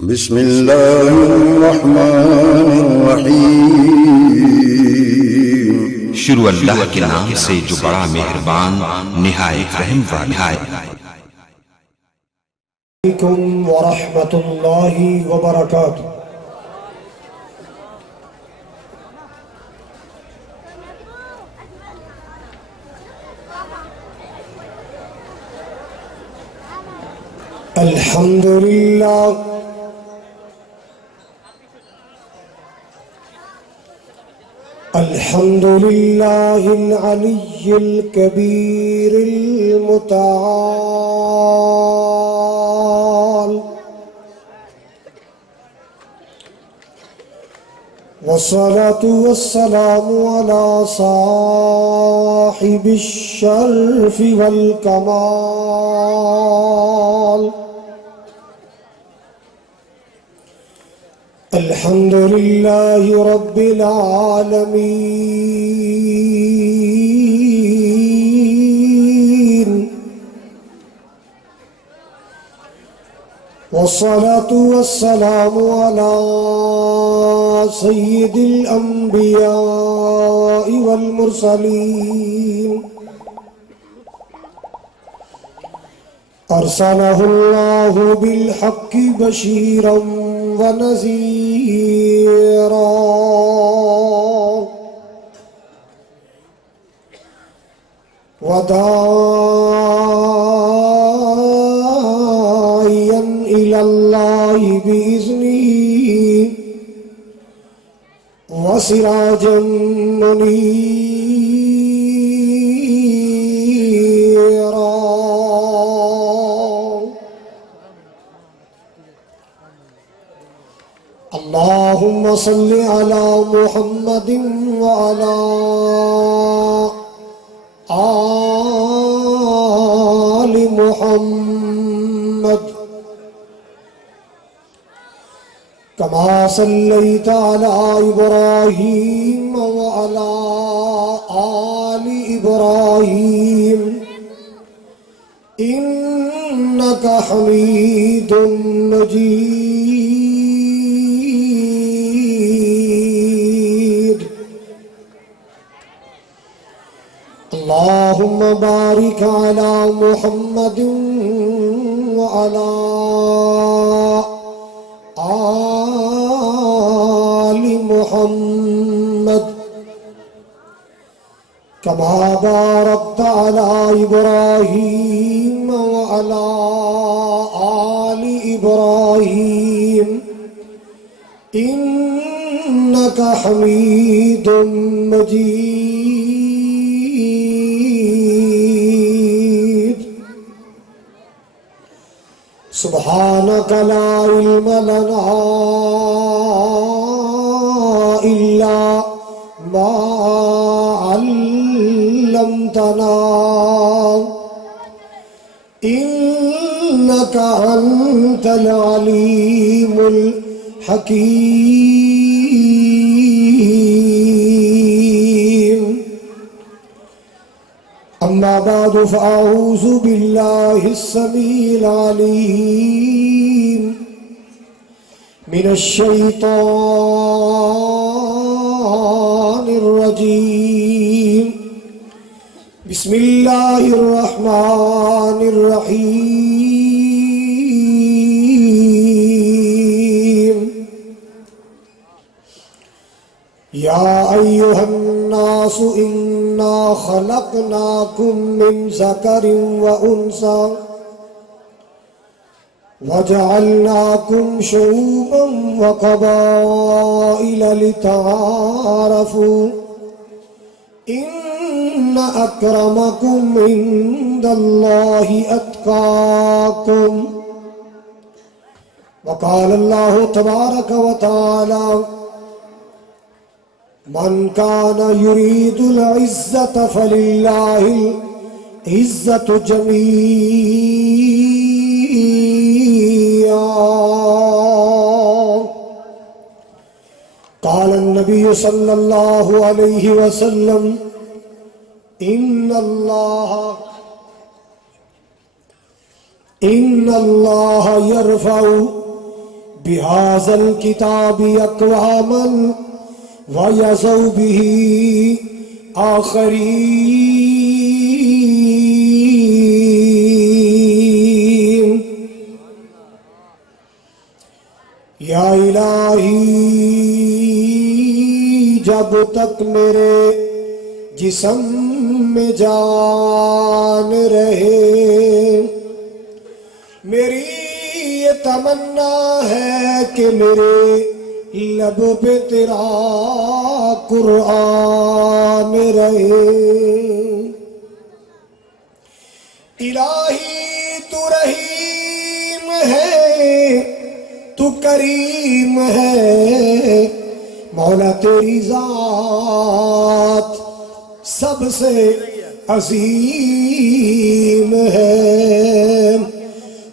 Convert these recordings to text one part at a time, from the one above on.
بسم اللہ الرحمن الرحیم۔ شروع اللہ کے نام سے جو بڑا مہربان نہایت رحم والا ہے۔ علیکم ورحمۃ اللہ وبرکاتہ۔ الحمدللہ الحمدللہ العلی الکبیر المتعال، والصلاة والسلام على صاحب الشرف والکمال، الحمد للہ رب العالمین، والصلاة والسلام على سید الانبیاء والمرسلین، ارسلہ اللہ بالحق بشیرا ونذیرا وداعیا الی اللہ بإذنہ وسراجا منیرا۔ اللہم صل علی محمد وعلی آل محمد، کما صلیت علی ابراہیم وعلی آل ابراہیم انک حمید مجید۔ اللہم بارک علی محمد وعلی آل محمد، کما بارکت علی ابراہیم وعلی آل ابراہیم انک حمید مجید۔ سبحانک لا علم لنا الا ما علمتنا انک انت العلیم الحکیم۔ اما بعد فاعوذ باللہ السمیع العلیم من الشیطان الرجیم، بسم اللہ الرحمن الرحیم۔ یا ایہا الناس انا خلقناکم من ذکر وانثی وجعلناکم شعوبا وقبائل لتعارفوا ان اکرمکم عند اللہ اتقاکم، وقال اللہ تبارک وتعالی من کان یرید العزة فللہ العزة جمیعا۔ قال النبی صلی اللہ علیہ وسلم ان اللہ يرفع بهذا الكتاب أقواما ويزو به آخرين یا الہی جب تک میرے جسم میں جان رہے میری یہ تمنا ہے کہ میرے لب پہ تیرا قرآن رہے الہی تو رحیم ہے تو کریم ہے مولا تیری ذات سب سے عظیم ہے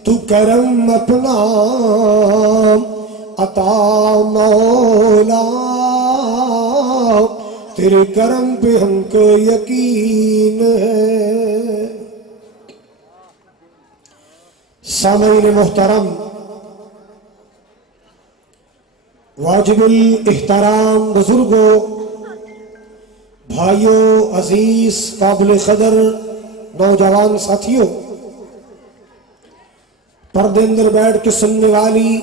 تو کرم اپنا عطا مولا تیرے کرم پہ ہم کو یقین ہے سامعین محترم واجب الاحترام بزرگوں بھائیوں عزیز قابل قدر نوجوان ساتھیوں پردے اندر بیٹھ کے سننے والی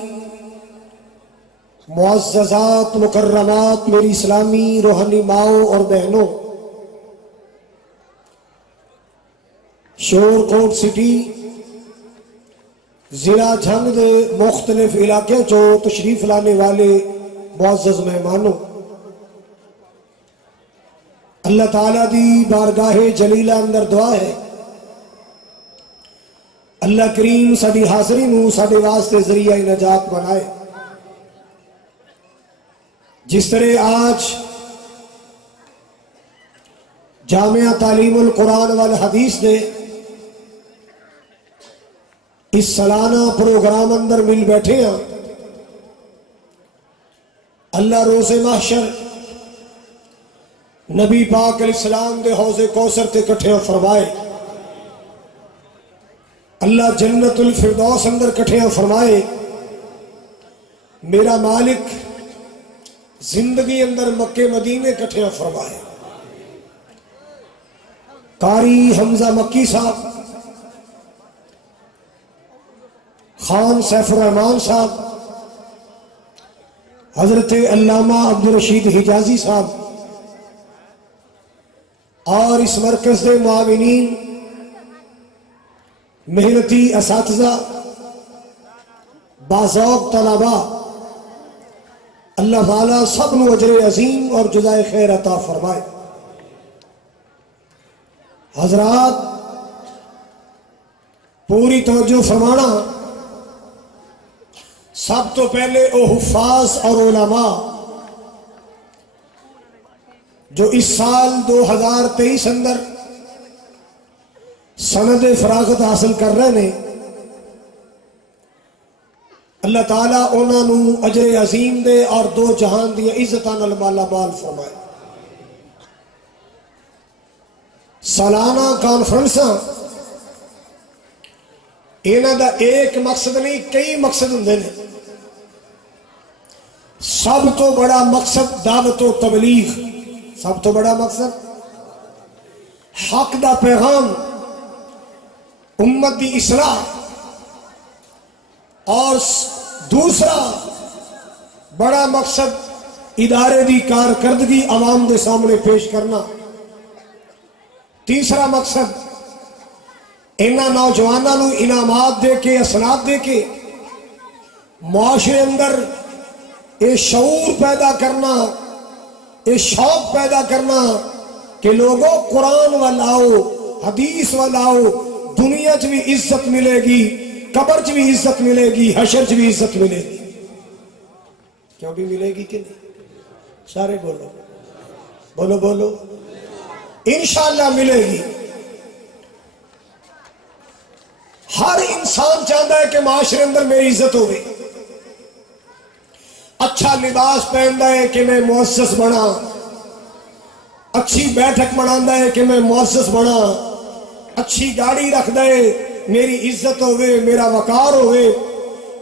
معززات مکرمات میری اسلامی روحانی ماؤں اور بہنوں شور کوٹ سٹی ضلع جھنگ دے مختلف علاقے جو تشریف لانے والے معزز مہمانوں اللہ تعالیٰ دی بارگاہ جلیلہ اندر دعا ہے اللہ کریم ساری حاضری نو ساڈے واسطے ذریعہ نجات بنائے جس طرح آج جامعہ تعلیم القرآن والحدیث نے اس سالانہ پروگرام اندر مل بیٹھے ہیں اللہ روز محشر نبی پاک علیہ السلام دے حوض کوثر تے کٹھے فرمائے اللہ جنت الفردوس اندر کٹھے فرمائے میرا مالک زندگی اندر مکے مدینے کٹھے فرمائے قاری حمزہ مکی صاحب خان سیف الرحمان صاحب حضرت علامہ عبدالرشید حجازی صاحب اور اس مرکز کے معاونین محنتی اساتذہ باذوق طلباء اللہ تعالیٰ سب نو اجر عظیم اور جزائے خیر عطا فرمائے حضرات پوری توجہ فرمانا سب تو پہلے او حفاظ اور علماء جو اس سال 2023 اندر سند فراغت حاصل کر رہے ہیں اللہ تعالیٰ انہوں نے اجر عظیم دے اور دو جہان دی عزتاں نال مالا مال فرمائے سالانہ کانفرنساں انہاں دا ایک مقصد نہیں کئی مقصد ہوندے نے سب تو بڑا مقصد دعوت و تبلیغ سب تو بڑا مقصد حق دا پیغام امت دی اصلاح اور دوسرا بڑا مقصد ادارے دی کارکردگی عوام دے سامنے پیش کرنا تیسرا مقصد انہاں نوجوانوں نو انعامات دے کے اسناد دے کے معاشرے اندر یہ شعور پیدا کرنا یہ شوق پیدا کرنا کہ لوگوں قرآن والاؤ حدیث والاؤ دنیا چ بھی عزت ملے گی قبر چ بھی عزت ملے گی حشر چ بھی عزت ملے گی کیوں بھی ملے گی کہ نہیں سارے بولو بولو بولو انشاءاللہ ملے گی ہر انسان چاہتا ہے کہ معاشرے اندر میری عزت ہوگی اچھا لباس پہنتا ہے کہ میں مؤسس بنا اچھی بیٹھک بنا ہے کہ میں مؤسس بنا اچھی گاڑی رکھ دے میری عزت ہوئے میرا وقار ہوئے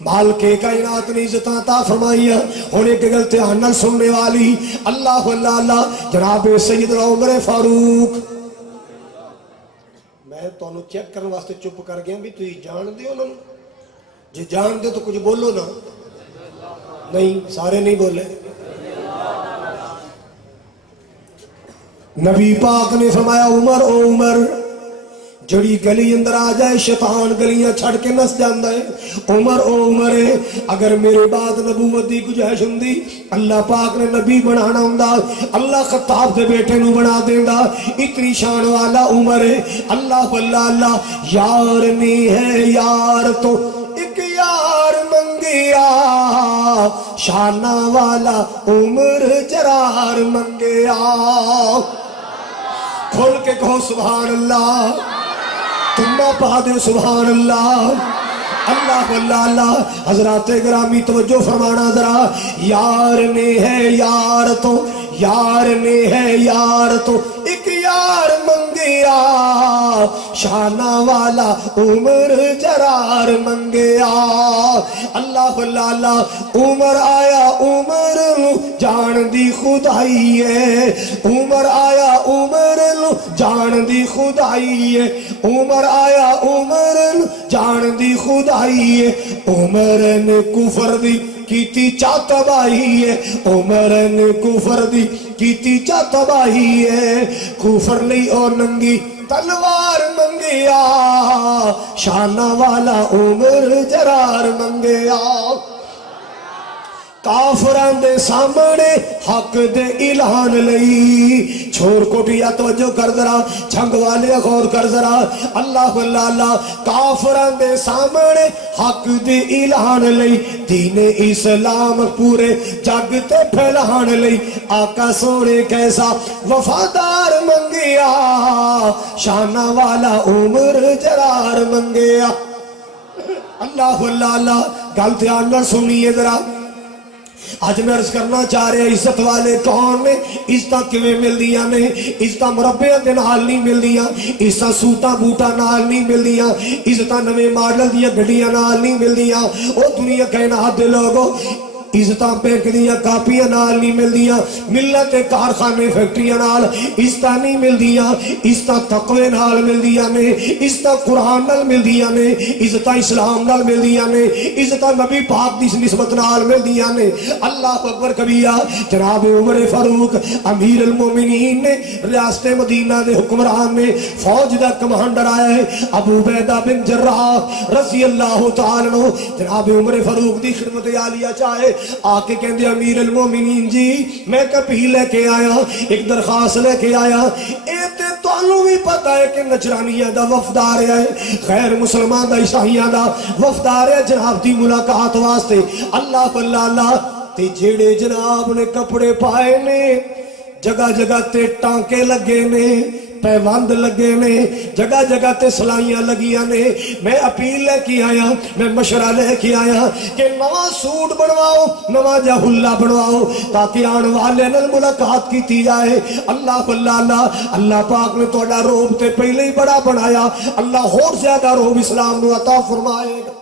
مال کے کائنات نے عزت عطا فرمائی ہونے کے گل دھیان نال سننے والی اللہ اللہ اللہ جناب سیدنا عمر فاروق میں تانوں چیک کرنے واسطے چپ کر گیا بھی تسی جان دے انہاں نوں جے جان دے تو کچھ بولو نا نہیں سارے نہیں بولے نبی پاک نے فرمایا عمر او عمر جڑی گلی اندر آ جائے شیطان گلیاں چھڑ کے نس جاندہ ہے عمر او عمر ہے اگر میرے بعد نبوت دی گنجائش ہوندی اللہ پاک نے نبی بنانا ہوندا اللہ خطاب دے بیٹے نو بنا دیندا اتنی شان والا عمر ہے اللہ اللہ اللہ یار نہیں ہے یار تو ایک یار منگیا شانہ والا عمر جرار منگیا کھول کے کہو سبحان اللہ تمہ پا دے سبحان اللہ اللہ اللہ اللہ حضرات گرامی توجہ فرمانا ذرا یار نے ہے یار تو یار نے ہے یار تو ایک یار منگیا شانہ والا عمر جرار منگیا اللہ اللہ اللہ عمر آیا عمر جان دی خدائی ہے عمر آیا عمر جان دی خدائی ہے عمر آیا عمر جان دی خدائی ہے عمر نے کفر دی کیتی چا تباہی ہے عمر نے کفر دی کیتی چا تباہی ہے کفر لئی اور ننگی تلوار منگیا شانہ والا عمر جرار منگیا کافران دے سامنے حق دے اعلان لئی چھوڑ کو بھی توجہ کر ذرا چھنگ والے غور کر ذرا اللہ اللہ اللہ کافران دے سامنے حق دے اعلان لئی دین اسلام پورے جگ تے پھیلان لئی آقا سونے کیسا وفادار منگیا شانہ والا عمر جرار منگیا اللہ اللہ اللہ گل دھیان نہ سنیے ذرا آج میں عرض کرنا چاہ رہے ہیں عزت والے کون نے عزتاں کیویں ملدیاں نے عزتاں مربے دے نال نہیں ملدیاں عزتاں سوٹاں بوٹاں نال نہیں ملدیاں عزتاں نویں ماڈل دیاں گڈیاں نال نہیں ملدیاں او دنیا کائنات دے لوگوں عزتاں بینک دیاں کاپیاں نال نہیں ملدیاں ملت کارخانے فیکٹریاں نال عزتاں نہیں ملدیاں عزتاں تقوی نال ملدیاں نے عزتاں قرآن نال ملدیاں نے عزتاں اسلام نال ملدیاں نے عزتاں نبی پاک دی نسبت نال ملدیاں نے اللہ اکبر کبیرہ جناب عمر فاروق امیر المومنین نے ریاست مدینہ دے حکمران نے فوج دا کمانڈر آیا ہے ابو عبیدہ بن جراح رضی اللہ تعالی عنہ جناب عمر فاروق دی خدمت عالیہ چاہے آکے کہندے امیر المومنین جی میں کبھی لے کے آیا ایک درخواست لے کے آیا ایتے تانوں بھی پتا ہے کہ نجرانیہ دا وفدار ہے غیر مسلمان دا عیسائیاں دا وفدار ہے جناب دی ملاقات واسطے اللہ اللہ اللہ تے جیڑے جناب نے کپڑے پائے نے جگہ جگہ تے ٹانکے لگے نے پیوند لگے نے جگہ جگہ تے سلائیاں لگیاں نے میں اپیل لے کے آیا میں مشورہ لے کے آیا کہ نواں سوٹ بنواؤ نواں جہلا بنواؤ تاکہ آن والے نے ملاقات کی جائے اللہ اللہ اللہ اللہ پاک نے توڑا روب تے پہلے ہی بڑا بنایا اللہ اور زیادہ روب اسلام نو عطا فرمائے گا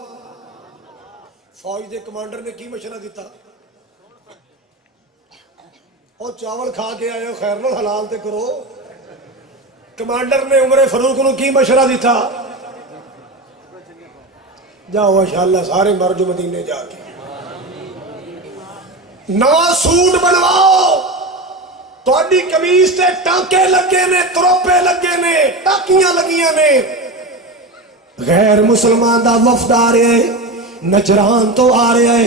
فوج دے کمانڈر نے کی مشورہ دیتا اور چاول کھا کے آئے خیر نال حلال تے کرو کمانڈر نے عمر فاروق نو کی مشورہ دیتا جاؤ ماشاءاللہ سارے مر جو مدینے جا کے نواں سوٹ بنواؤ تہاڈی قمیض تے ٹانکے لگے نے تروپے لگے نے ٹاکیاں لگیاں نے غیر مسلمان دا وفد آ رہا ہے نجران تو آ رہا ہے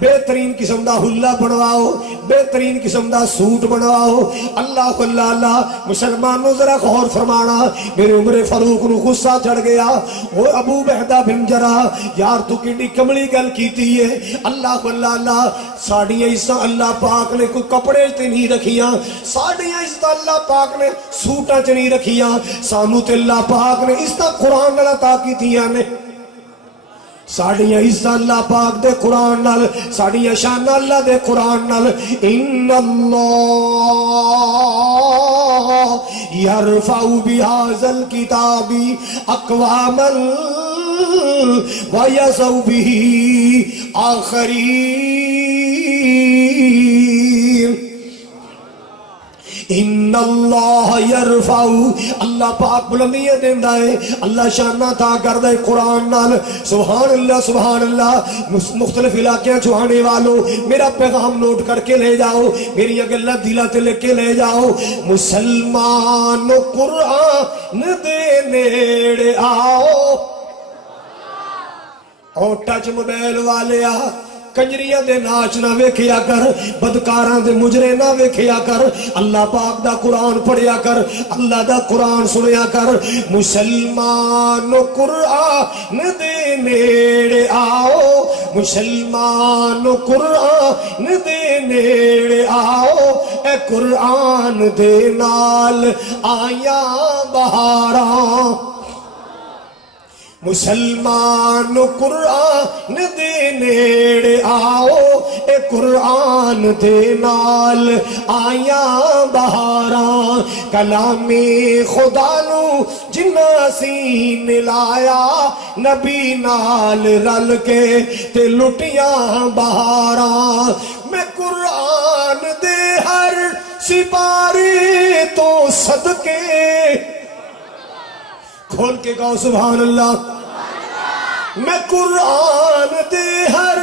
بہترین قسم دا حلہ بنواؤ بہترین قسم دا سوٹ بنواؤ اللہ اللہ اللہ مسلمانوں ذرا غور فرمانا میرے عمر فاروق نو غصہ چڑھ گیا وہ ابو عبیدہ بن جراح یار تو کیڑی کملی گل کیتی ہے اللہ اللہ اللہ ساڑیاں عزت اللہ پاک نے کوئی کپڑے تے نہیں رکھیاں ساڑیاں عزت اللہ پاک نے سوٹاں چ نہیں رکھیاں سانو تے اللہ پاک نے عزت قرآن نال عطا کیتیاں نے ساڑیاں عزت اللہ پاک دے قرآن نال ساڑیاں شان اللہ دے قرآن نال ان اللہ یرفع بہذا الکتاب اقواما وَيَزَوْ بِهِ آخَرِينَ ان اللہ یرفع اللہ پاک بلندیاں دیندا ہے اللہ شانہ تا کردا ہے قرآن نال سبحان اللہ سبحان اللہ مختلف علاقے چھوانے والوں میرا پیغام نوٹ کر کے لے جاؤ میری گلاں دلاں تے لکھ کے لے جاؤ مسلمان قرآن دے نیڑے آؤ او ٹچ موبائل والے آ کنجریاں دے ناچ نہ ویکھیا کر بدکاراں دے مجرے نہ ویکھیا کر اللہ پاک دا قرآن پڑھیا کر اللہ دا قرآن سنیا کر مسلمان قرآن دے نیڑے آؤ مسلمان قرآن دے نیڑے آؤ اے قرآن دے نال آیا بہاراں مسلمان قرآن دے نیڑے آؤ اے قرآن دے نال آیا بہاراں کلام خدا نو جنہ سین لایا نبی نال رل کے تے لٹیاں بہاراں میں قرآن دے ہر سپارے تو صدقے کھول کے کہو سبحان اللہ میں قرآن دے ہر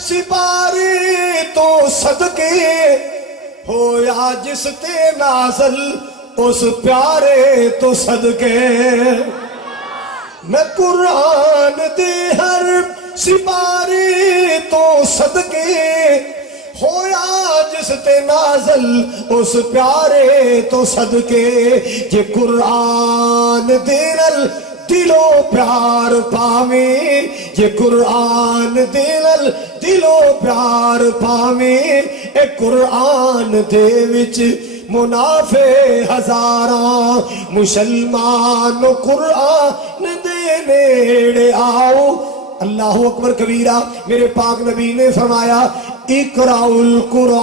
سپارے تو صدقے ہویا جس تے نازل اس پیارے تو صدقے میں قرآن دے ہر سپارے تو صدقے ہویا جس تے نازل اس پیارے تو صدقے یہ قرآن دینل دلو پیار پاویں یہ قرآن دینل دلو پیار پاویں اے قرآن دے وچ منافع ہزاراں مسلمان قرآن دے نیڑے آؤ اللہ اکبر کبیرہ میرے پاک نبی نے فرمایا اقرأ القرآن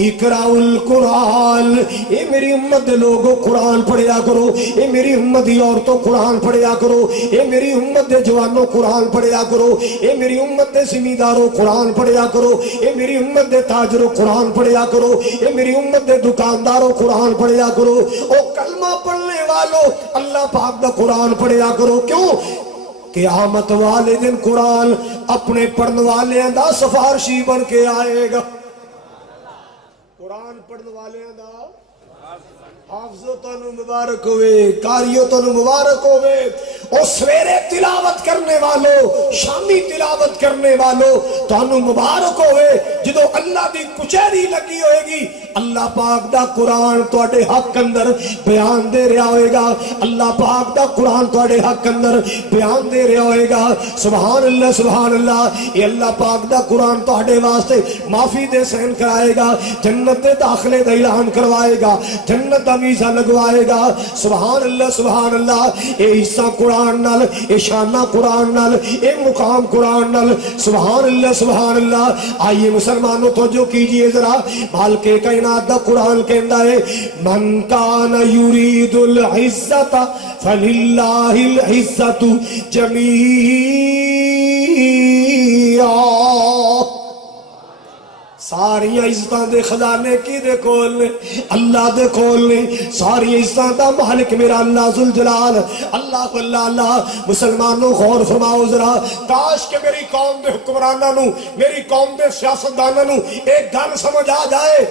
اقرأ القرآن اے میری امت دے لوگوں قرآن پڑھیا کرو اے میری امت دی عورتوں قرآن پڑھیا کرو اے میری امت دے جوانوں قرآن پڑھیا کرو اے میری امت دے زمینداروں قرآن پڑھیا کرو اے میری امت دے تاجروں قرآن پڑھیا کرو اے میری امت دے دکانداروں قرآن پڑھیا کرو او کلمہ پڑھنے والوں اللہ پاک دا قرآن پڑھیا کرو کیوں قیامت والے دن قرآن اپنے پڑھنے والے دا سفارشی بن کے آئے گا قرآن پڑھنے والے دا حافظوں تانوں مبارک ہوئے کاریوں تانوں مبارک ہوئے اور سویرے تلاوت کرنے والوں شامی تلاوت کرنے والوں تانوں مبارک ہوئے جدو اللہ دی کچہری لگی ہوئے گی اللہ پاک دا قرآن توڑے حق اندر بیان دے رہا ہوئے گا اللہ پاک دا قرآن توڑے حق اندر بیان دے رہا ہوئے گا سبحان اللہ یہ اللہ پاک دا قرآن توڑے واسطے معافی دے سین کرائے گا جنت دے داخلے دا اعلان کروائے گا جنت دا ویزا لگوائے گا سبحان اللہ اے حصہ قرآن نال اے شانہ قرآن نال اے مقام قرآن نال سبحان اللہ آئیے مسلمانوں توجہ کیجئے ذرا مالک کائنات دا قرآن کہندا ہے من کان یرید العزت فللہ العزت جمیعا ساری عزتاں دے خزانے کی دے کول نے اللہ دے کول نے ساری عزتاں دا مالک میرا اللہ ذوالجلال اللہ مسلمانوں غور فرماؤ ذرا کاش کہ میری قوم دے حکمراناں نو میری قوم دے سیاستداناں نو ایک گل سمجھ آ جائے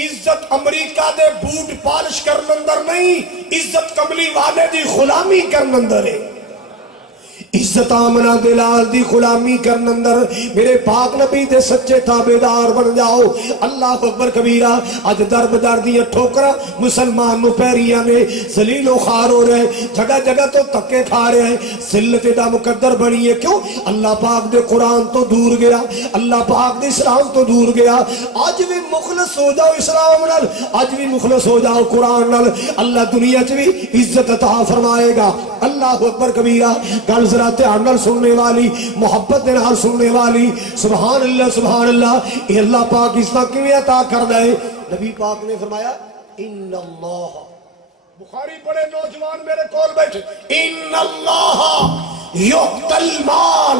عزت امریکہ دے بوٹ پالش کرن اندر نہیں عزت کملی والے دی غلامی کرن اندر ہے عزت آمنہ دلال دی غلامی کرن اندر میرے پاک نبی دے سچے تابعدار بن جاؤ اللہ اکبر کبیرہ آج درب دردیاں ٹھوکرا مسلمان نو پیریاں نے ذلیل و خار ہو رہے جگہ جگہ تو تکے کھا رہے ہیں ذلت دا مقدر بنی ہے کیوں اللہ پاک دے قرآن تو دور گیا اللہ پاک دے اسلام تو دور گیا آج بھی مخلص ہو جاؤ اسلام نال آج بھی مخلص ہو جاؤ قرآن نال اللہ دنیا چ بھی عزت عطا فرمائے گا اللہ اکبر کبیرہ گل ذرا دھیان نال سننے والی محبت دے نال سننے والی سبحان اللہ اے اللہ پاک اس طرح کیویں عطا کردا ہے نبی پاک نے فرمایا ان اللہ بخاری پڑھے نوجوان میرے کول بیٹھے، ان اللہ یعطی المال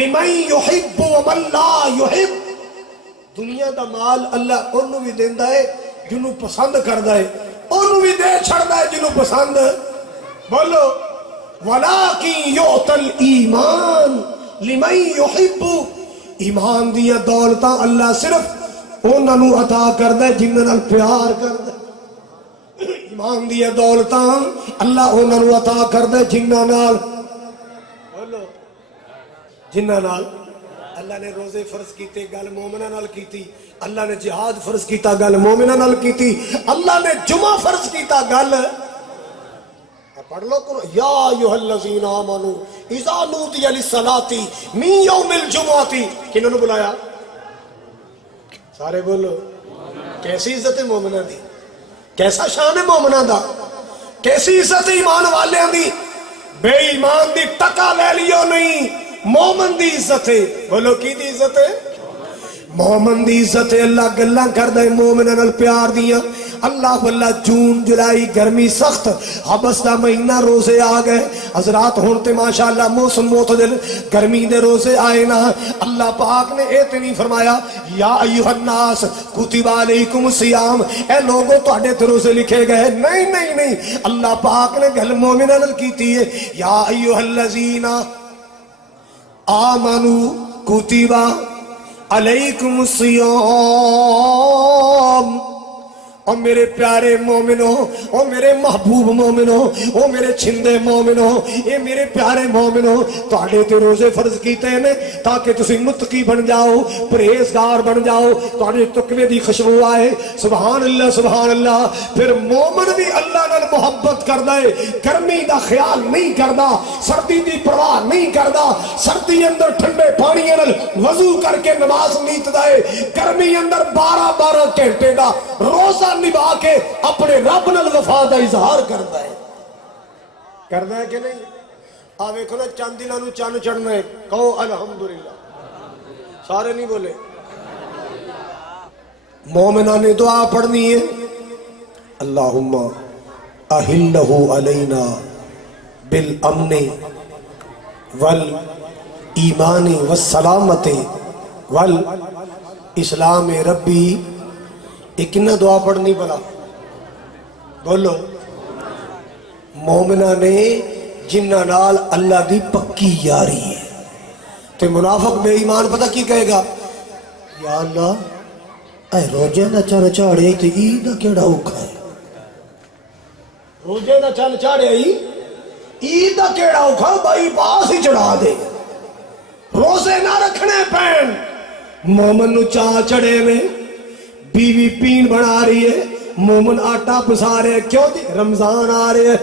لمن یحب ومن لا یحب، دنیا دا مال اللہ انہوں بھی دیندا ہے جنہوں پسند کردا ہے، انہوں بھی دے چھڑدا ہے جنہوں پسند، بولو ولیکن یعطی الایمان لمن یحب، ایمان دیا دولتاں اللہ صرف انہاں نوں عطا کردا ہے جنہاں نال پیار کردا ہے، ایمان دیا دولتاں اللہ انہاں نوں عطا کردا ہے جنہاں نال، بولو جنہاں نال اللہ نے روزے فرض کیتے گل مومنہ نال کیتی، اللہ نے جہاد فرض کیتا گل مومنہ نال کیتی، اللہ نے جمعہ فرض کیتا گل پڑھ لو کرو، یا ایھا الذین آمنوا اذا نودی للصلاۃ من یوم الجمعۃ، کنہوں نے بلایا؟ سارے بولو، کیسی عزت ہے مومنہ دی، کیسا شان ہے مومنہ دا، کیسی عزت ہے ایمان والیاں دی، بے ایمان دی ٹکا لے لیو نہیں، مومن دی عزت ہے، بولو کی دی عزت ہے؟ مومن دی عزت ہے، اللہ گلاں کردا ہے مومناں نال پیار دیاں، اللہ واللہ جون جولائی گرمی سخت حبس دا مہینہ روزے آ گئے حضرات، ہون تے ماشاءاللہ موسم معتدل گرمی دے روزے آئے نا، اللہ پاک نے اے تے نہیں فرمایا یا ایھا الناس کتب علیکم الصیام، اے لوگوں تہاڈے تے روزے لکھے گئے، نہیں نہیں نہیں، اللہ پاک نے گل مومناں نال کیتی ہے، یا ایھا الذین آمنوا کتب علیکم الصیام، او میرے پیارے مومنوں، او میرے محبوب مومنوں، او میرے چھندے مومنوں، اے میرے پیارے مومنوں، تہاڈے تے روزے فرض کیتے ہیں تاکہ تسی متقی بن جاؤ، پرہیزگار بن جاؤ، تہاڈے تقوی دی خوشبو آئے، سبحان اللہ سبحان اللہ۔ پھر مومن بھی اللہ نال محبت کردا ہے، گرمی دا خیال نہیں کردا، سردی دی پرواہ نہیں کردا، سردی اندر ٹھنڈے پانی نال وضو کر کے نماز نیتدا ہے، گرمی اندر 12 گھنٹے دا روزہ نبھا کے اپنے رب نال وفا دا اظہار کردا ہے کہ نہیں؟ آوے کھنا چند دنوں نوں چن چڑھنا ہے، کہو الحمدللہ، سارے نہیں بولے، مومنہ نے دعا پڑھنی ہے، اللہم احلہ علینا بالامن والایمان والسلامت والاسلام ربی، ایک نہ دعا پڑھنی بلا، بولو مومنہ نے جنہ نال اللہ دی پکی یاری ہے، تے منافق بے ایمان پتہ کی کہے گا، یا اللہ اے روجے دا چل چاڑے تے عید دا کیڑا اوکھا ہے، روجے دا چل چاڑے عید دا کیڑا اوکھا، بائی پاس ہی چڑھا دے، روزے نہ رکھنے پین، مومن نو چاہ چڑھے میں بیوی پین بنا رہی ہے، مومن آٹا پسا رہے ہیں، کیوں جی رمضان آ رہے ہیں،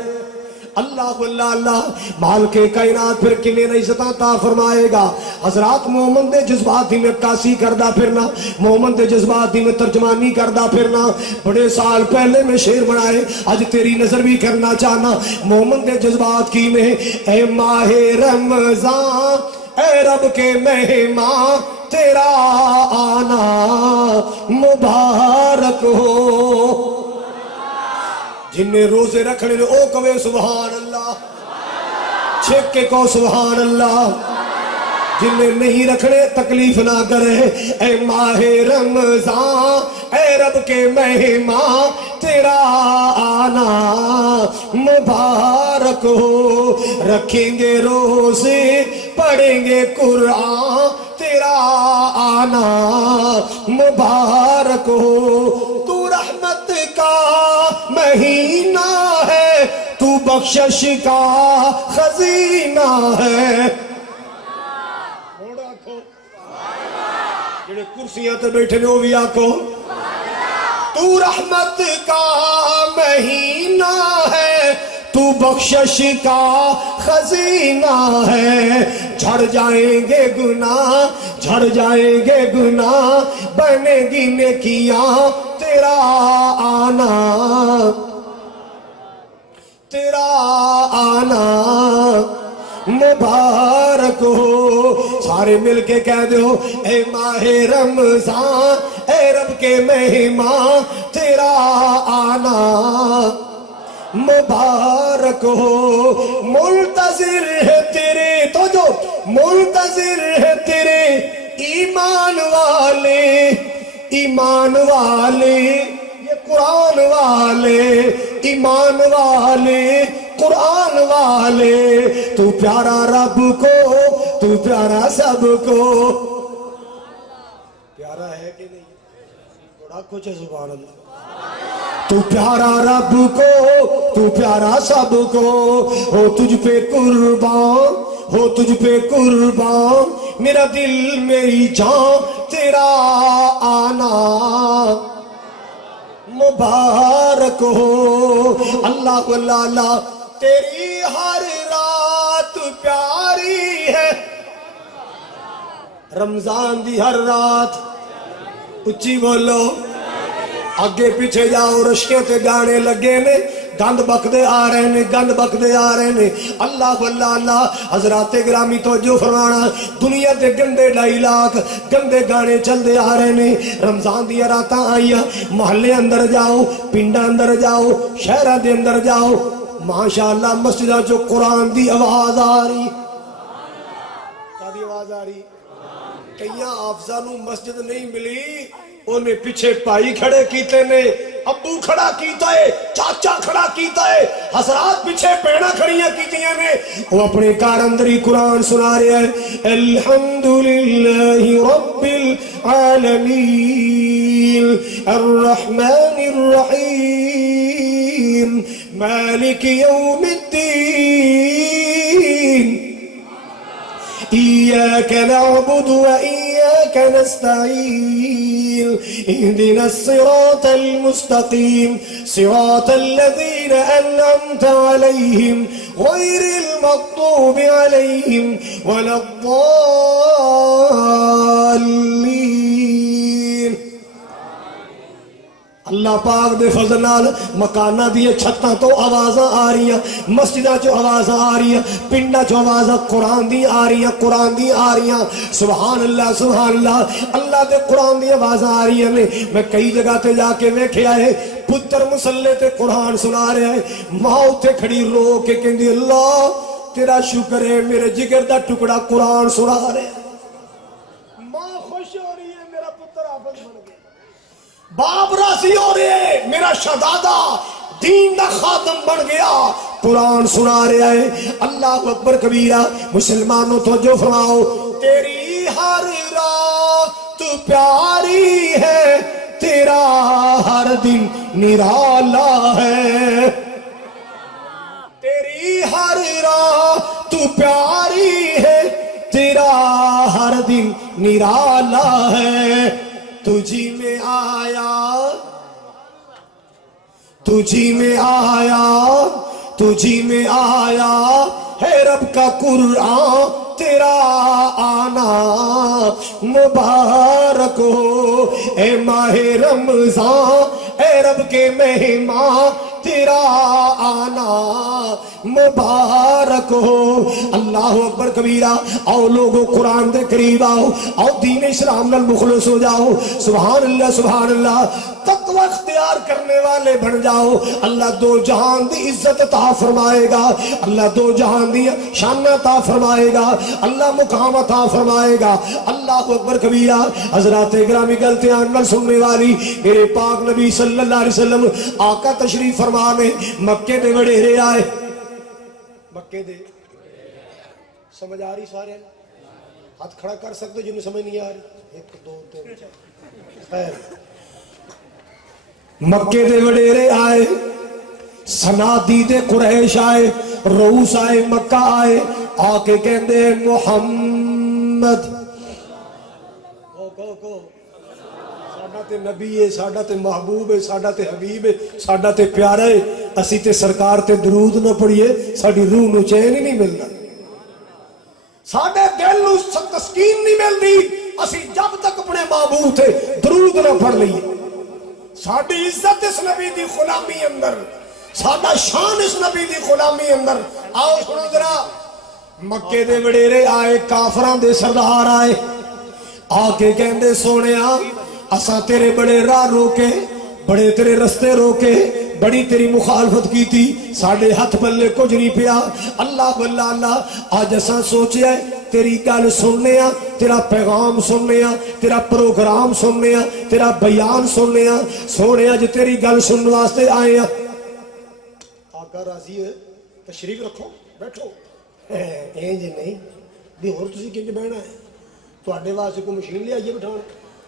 اللہ اللہ اللہ مالک کائنات پھر کنے نہیں عزتاں فرمائے گا۔ حضرات مومن دے جذبات دی میں عکاسی کردہ پھرنا، مومن دے جذبات دی میں ترجمانی کردہ پھرنا، بڑے سال پہلے میں شعر بنائے آج تیری نظر بھی کرنا چاہنا، مومن دے جذبات کی میں، اے ماہ رمضان اے رب کے مہمان تیرا آنا مبارک ہو، جن نے روزے رکھنے نے او کہے سبحان اللہ، چھپ کے کہو سبحان اللہ، جن نے نہیں رکھنے تکلیف نہ کرے، اے ماہ رمضان اے رب کے مہمان تیرا آنا مبارک ہو، رکھیں گے روزے پڑھیں گے قرآن تیرا آنا مبارک ہو، تو رحمت کا مہینہ ہے، تو بخشش کا خزینہ ہے، جڑے کرسیاں تے بیٹھے نے وہ بھی آکھو، تو رحمت کا مہینہ ہے، تو بخشش کا خزینہ ہے، جھڑ جائیں گے گناہ جھڑ جائیں گے گناہ، بنے گی نیکیاں تیرا آنا تیرا آنا مبارک ہو، سارے مل کے کہہ دو، اے ماہ رمضان اے رب کے مہمان تیرا آنا مبارک ہو، منتظر ہے تیرے، تو جو منتظر ہے تیرے ایمان والے، ایمان والے، یہ قرآن والے، ایمان والے، قرآن والے، تو پیارا رب کو، تو پیارا سب کو، پیارا ہے کہ نہیں؟ بڑا کچھ ہے، سبحان اللہ۔ تو پیارا رب کو، تو پیارا سب کو، ہو تجھ پہ قربان، ہو تجھ پہ قربان، میرا دل میری جان، تیرا آنا مبارک ہو۔ اللہ اللہ، تیری ہر رات پیاری ہے، رمضان دی ہر رات، اچھی بولو، اگے پیچھے جاؤ، رشکے تے گانے لگے نے، گند بکدے آ رہے نے، گند بکدے آ رہے نے۔ اللہ اللہ اللہ، حضرات گرامی توجہ فرمانا، دنیا تے گندے 2.5 لاکھ گندے گانے چلدے آ رہے نے۔ رمضان دی راتاں آئیاں، محلے اندر جاؤ، پنڈاں اندر جاؤ، شہراں دے اندر جاؤ، ماشاءاللہ مسجداں چوں قرآن دی آواز آ رہی، کیا آواز آ رہی؟ کئیاں حافظاں نوں مسجد نہیں ملی، انہیں پیچھے پائی کھڑے کیتے نے، ابو کھڑا کیتا ہے، چاچا کھڑا کیتا ہے، حضرات پیچھے پیڑا کھڑیاں کیتیاں نے، وہ اپنے کار اندری قرآن سنا رہے ہیں۔ الحمدللہ رب العالمین الرحمن الرحیم مالک یوم الدین ایاک نعبد و ایاک نستعین اهدنا الصراط المستقیم صراط الذین انعمت علیہم غیر المغضوب علیہم ولا الضالین۔ اللہ پاک دے فضل نال مکانہ دیئے چھتاں تو آوازاں آ رہی ہیں، مسجدہ چو آوازاں آ رہی ہیں، پنڈا چو آوازاں قرآن دی آ رہی ہیں، قرآن دی آ رہی ہیں، سبحان اللہ سبحان اللہ، اللہ دے قرآن دی آوازاں آ رہی ہیں۔ میں کئی جگہ تے جا کے ویکھیا ہے، پتر مسلے تے قرآن سنا رہے ہیں، ماں اتے کھڑی رو کے کہندی اللہ تیرا شکر ہے میرے جگر دا ٹکڑا قرآن سنا رہے ہیں، ماں خوش ہو رہی ہے میرا پتر حافظ بن گیا، باپ راضی ہو رہے میرا شہزادہ دین دا خادم بن گیا، قرآن سنا رہا ہے۔ اللہ اکبر کبیرہ، مسلمانوں توجہ فرماؤ، تیری ہر رات پیاری ہے، تیرا ہر دن نرالا ہے، تیری ہر رات پیاری ہے، تیرا ہر دن نرالا ہے، تجھی میں آیا، تجھی میں آیا، تجھی میں آیا ہے رب کا قرآن، تیرا آنا مبارک ہو، اے ماہ رمضان اے رب کے مہمان، تیرا آنا مبارک ہو۔ اللہ اکبر کبیرہ، آؤ لوگوں قرآن دے قریب آؤ، آؤ دین اسلام نال مخلص ہو جاؤ، سبحان اللہ سبحان اللہ، تقوی اختیار کرنے والے بن جاؤ، اللہ دو جہان دی عزت عطا فرمائے گا، اللہ دو جہان دی شان عطا فرمائے گا، اللہ مقام عطا فرمائے گا۔ اللہ اکبر کبیرہ، حضرات گرامی غلطیاں نال سننے والی، میرے پاک نبی صلی اللہ علیہ وسلم آقا تشریف فرمانے مکے دے وڈیرے آئے، مکے دے، سمجھ آ رہی سارے؟ ہاتھ کھڑا کر سکتے جنہیں سمجھ نہیں آ رہی؟ 1 2 3 4 خیر، مکے دے وڈیرے آئے، سنادی دے قریش آئے، روس آئے، مکہ آئے، آ کے کہندے محمد کو ساڈا تے نبی ہے، ساڈا تے محبوب ہے، ساڈا تے حبیب ہے، ساڈا تے پیارا ہے، اسی تے سرکار تے درود نہ پڑھیے ساڈی روح نو چین ہی نہیں ملنا، ساڈے دل نو تسکین نہیں ملتی اسی جب تک اپنے محبوب تے درود نہ پڑھ لئیے۔ ساڈی عزت اس نبی دی غلامی اندر، ساڈا شان اس نبی دی غلامی اندر۔ آؤ سنو ذرا، مکے دے وڈیرے آئے، کافراں دے سردار آئے، آ کے کہندے سونیا اساں تیرے بڑے راہ روکے، بڑے تیرے رستے روکے، بڑی تیری مخالفت کی تھی ساڑھے ہاتھ بلے کچھ نہیں پیا اللہ واللہ اللہ آج ایسا سوچیا ہے تیری گل سننے آ تیرا پیغام سننے آ تیرا پروگرام سننے آ تیرا بیان سننے آ سونے آج تیری گل سننے واسطے آئے آ آقا راضی ہے تشریف رکھو بیٹھو اینج نہیں بھی اور تسی کنج بہنا ہے تو آڈے واسطے کو مشین لے آئیے بٹھاؤں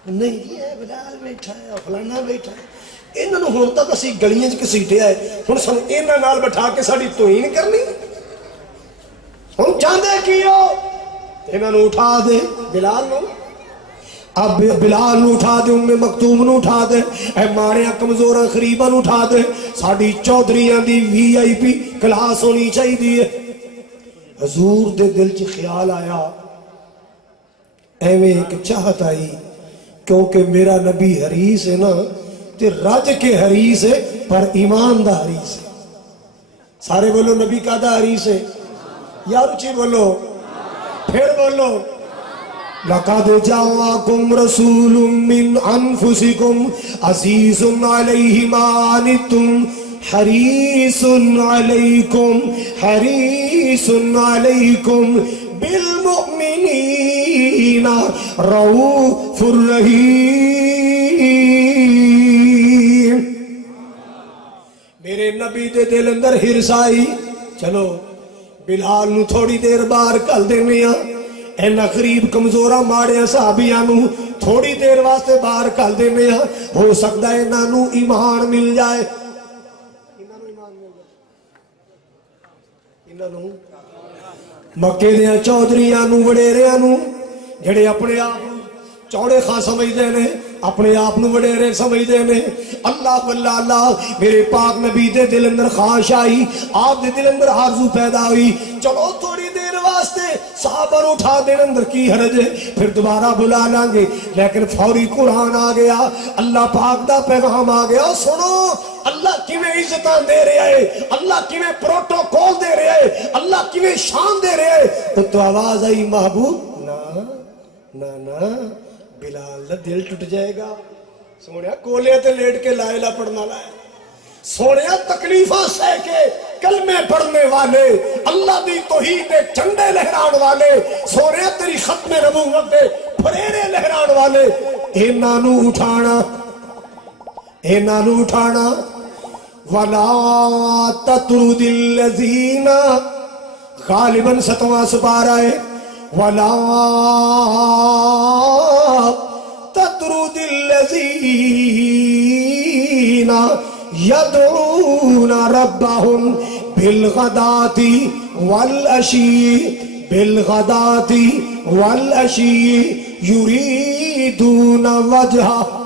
نہیں جی ہے بلال بیٹھا ہے فلانا بیٹھا ہے انہوں نے ہون تک اسی گلیاں چ کسیٹے آئے ہن سن انہاں نال بٹھا کے ساڈی توہین کرنی ہن چاہندے کی ہو انہاں نوں اٹھا دے بلال نوں اب بلال نوں اٹھا دے ام مکتوم نوں اٹھا دے اے ماڑیاں کمزوراں غریباں نوں اٹھا دے ساڈی چودھریاں دی VIP کلاس ہونی چاہیے حضور دے دل چ خیال آیا ایویں ایک چاہت آئی کیونکہ میرا نبی حریص ہے نا تے رج کے حریص ہے پر ایمان دا حریص ہے سارے بولو نبی کا دا حریص ہے یا اچھی بولو پھر بولو لقد جاءکم رسول من انفسکم عزیز علیہ ما عنتم حریص علیکم بالمؤمنین رؤوف الرحیم میرے نبی دے دل اندر ہرس آئی چلو بلال نو تھوڑی دیر باہر کل دینے اینا غریب کمزورہ ماڑے صحابیاں نو تھوڑی دیر واسطے باہر کل دینے ہو سکتا ہے اینا نو ایمان مل جائے مکے دیا چودھریاں نو وڈیریاں نو جڑے اپنے آپ چوڑے خاں سمجھ دینے اپنے آپ نو وڈیرے سمجھ دینے اللہ واللہ اللہ میرے پاک نبی دے دل اندر خواہش آئی آپ دے دل اندر آرزو پیدا ہوئی چلو تھوڑی دیر واسطے صحابہ نو اٹھا دین اندر کی حرج ہے پھر دوبارہ بلا لانگے لیکن فوری قرآن آ گیا اللہ پاک دا پیغام آ گیا سنو اللہ کیویں عزتاں دے رہے ہے اللہ کیویں پروٹوکول دے رہے ہے اللہ کیویں شان دے رہے ہے تو آواز آئی محبوب نا بلال دا دل ٹوٹ جائے گا سونیا کولے تے لیٹ کے لا الہ پڑھنا لائے سونیا تکلیفاں سہ کے کلمے پڑھنے والے اللہ دی توحید دے جھنڈے لہران والے سونیا تیری ختم نبوت دے پھریرے لہران والے انہاں نو اٹھانا وَلَا تَطْرُدِ الَّذِينَ غالباً ستواں سپارہ ہے وَلَا تَطْرُدِ الَّذِينَ يَدْعُونَ رَبَّهُمْ بِالْغَدَاةِ وَالْعَشِيِّ يُرِيدُونَ وَجْهَهُ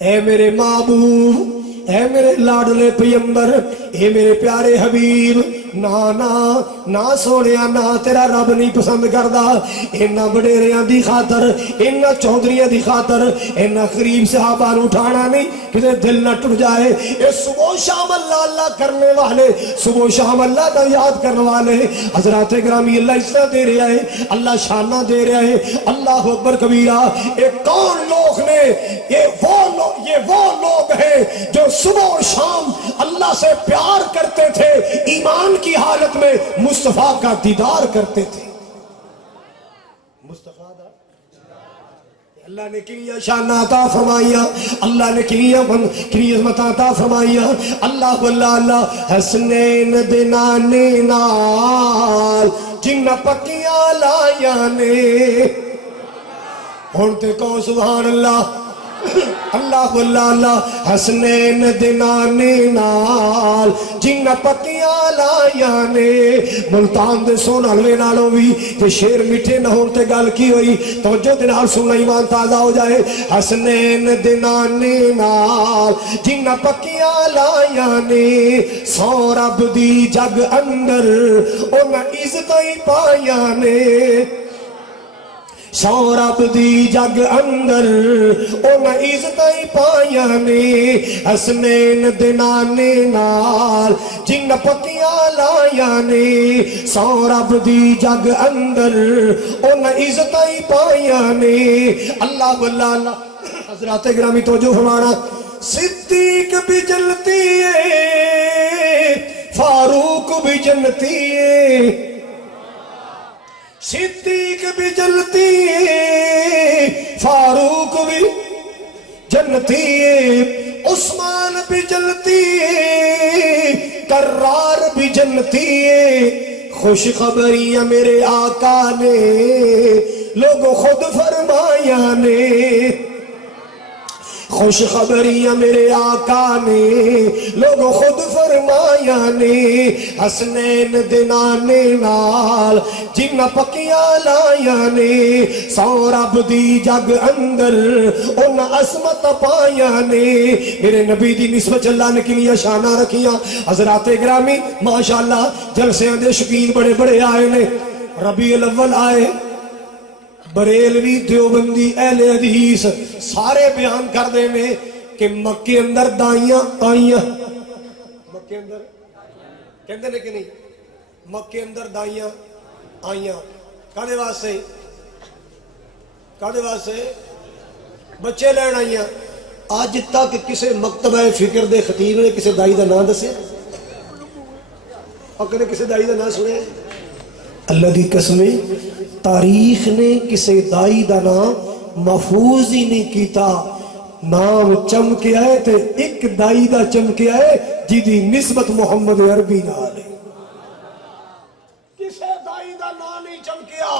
اے میرے محبوب اے میرے لاڈلے پیمبر اے میرے پیارے حبیب نا سونیا نا تیرا رب نہیں پسند کردا اینا بڑیریاں دی خاطر اینا چودھریاں دی خاطر اینا غریب صحابہ نو اٹھانا نہیں کسے دل نہ ٹوٹ جائے اے صبح و شام اللہ اللہ کرنے والے صبح و شام اللہ دا یاد کرنے والے حضرات گرامی اللہ عزت دے رہا ہے اللہ شانہ دے رہا ہے اللہ اکبر کبیرہ اے کون لوگ نے یہ وہ لوگ ہیں جو صبح و شام اللہ سے پیار کرتے تھے ایمان کی حالت میں مصطفیٰ کا دیدار کرتے تھے مصطفیٰ دا اللہ نے کنیا شان عطا فرمائیا اللہ نے کنیا عظمت عطا فرمائیا اللہ واللہ اللہ حسنین دنانے نال جن پکیاں لائیاں نے ہونتے کو سبحان اللہ اللہ واللہ اللہ حسنین دنانے نال جن پکیاں لائیاں نے ملتان دے سون حلوے نالوں بھی تے شیر میٹھے نہ ہوتے گل کی ہوئی توجہ دے نال سننا ایمان تازہ ہو جائے حسنین دنانے نال جن پکیاں لائیاں نے سو رب دی جگ اندر ان عزتیں پائیاں نے سورب دی جگ اندر ان عزتیں پائیاں نے حسنین دنانے نال جن پکیاں لائیاں نے سورب دی جگ اندر ان عزتیں پائیاں نے اللہ واللہ اللہ حضرات گرامی توجہ فرمانا صدیق بھی جنتی ہے، فاروق بھی جنتی ہے، صدیق بھی جنتی ہے، فاروق بھی جنتی ہے، عثمان بھی جنتی ہے، کرار بھی جنتی ہے۔ خوشخبریاں میرے آقا نے لوگوں خود فرمایا نے، خوشخبریاں میرے آقا نے لوگوں خود فرمایا نے، حسنین دے نانے نال جنہ پکیاں لایا نے، سو رب دی جگ اندر ان عظمت پایا نے، میرے نبی دی نسبت اللہ نے کلیاں شانہ رکھیاں۔ حضرات گرامی ماشاءاللہ جلسے دے شکین بڑے بڑے آئے نے، ربیع الاول آئے، بریلوی دیوبندی اہل حدیث سارے بیان کر دینے کہ مکے اندر دائیاں آئیاں، مکے اندر کہندے نے کہ نہیں، مکے اندر دائیاں آئیاں، کہنے واسے بچے لین آئیاں۔ آج تک کسے مکتبہ فکر دے خطیب نے کسے دائی دا نام دسے، اور کہنے کسے دائی دا نام سنے؟ اللہ دی قسمیں تاریخ نے کسے دائی دا نام محفوظ ہی نہیں کیتا، نام چمکے آئے تے ایک دائی دا چمکے آئے جی نسبت محمد عربی نال ہے، کسے دائی دا نام نہیں چمکیا،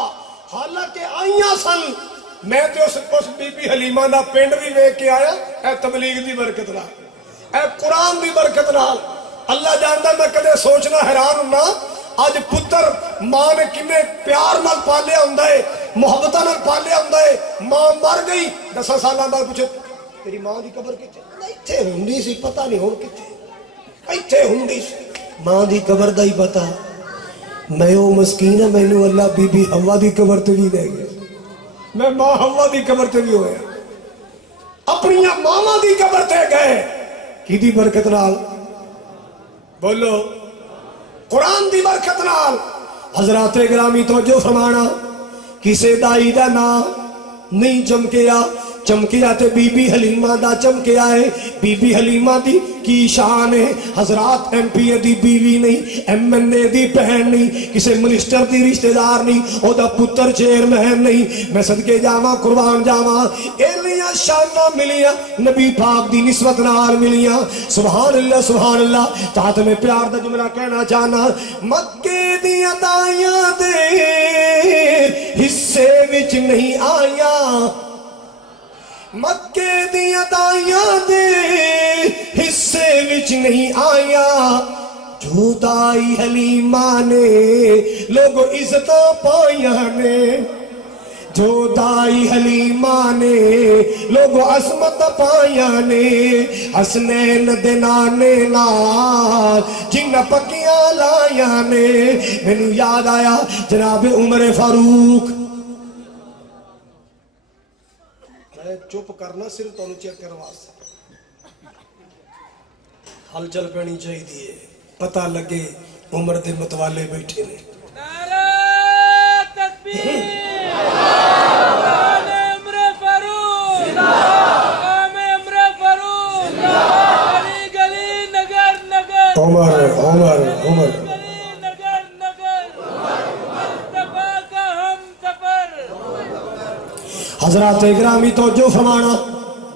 حالانکہ آئیاں سن۔ میں تے اس بی بی حلیمہ دا پنڈ بھی ویکھ کے آیا، اے تبلیغ دی برکت نال، اے قرآن دی برکت نال۔ اللہ جاندا میں کدے سوچنا حیران ہونا، آج پتر ماں نے کنے پیار نال پالیا ہوندا ہے، محبت نال پالیا ہوندا ہے، ماں مر گئی 10 سالاں بعد پوچھو تیری ماں دی قبر کتے؟ ایتھے ہوندی سی، پتہ نہیں ہن کتے، ایتھے ہوندی سی، ماں دی قبر دا ہی پتہ۔ میں او مسکین ہاں، مینوں اللہ بی بی حوا دی قبر تے بھی لے گیا، میں ماں حوا دی قبر تے بھی ہویا، اپنی ماما دی قبر تے گئے، کی دی برکت نال؟ بولو قرآن دی برکت نال۔ حضرات گرامی توجہ فرمانا، کسے دائی دا نام نہیں چمکیا، چمکیا تے بی بی حلیمہ دا چمکیا ہے۔ بی بی حلیمہ دی کی شان ہے، حضرات ایم پی اے دی بیوی نہیں، ایم این اے دی بہن نہیں، کسے منسٹر دی رشتہ دار نہیں، او دا پتر چیئرمین نہیں۔ میں صدقے جاواں قربان جاواں، ایلیاں شاناں ملیاں نبی پاک دی نسبت نال ملیاں۔ سبحان اللہ سبحان اللہ۔ تحت میں پیار دا جملہ کہنا چاہنا، مکے دیاں دائیاں دے حصے وچ نہیں آیاں، مکے دیاں دائیاں دے حصے وچ نہیں آیا، جو دائی حلیمہ نے لوگوں عزتاں پائیاں نے، جو دائی حلیمہ نے لوگوں عظمت پائیاں نے، حسنین دے نانے نال جنہ پکیاں لائیاں نے۔ مینوں یاد آیا جناب عمر فاروق، چپ کرنا صرف تو چیک کروا ہل چل پینی چاہیے، پتہ لگے عمر دے متوالے بیٹھے نے۔ نعرہ تکبیر، مقام عمر فاروق، مقام عمر فاروق، گلی گلی نگر نگر، عمر عمر عمر، گلی نگر نگر، مصطفیٰ کا ہم سفر۔ حضرات اکرامی توجہ فرمانا،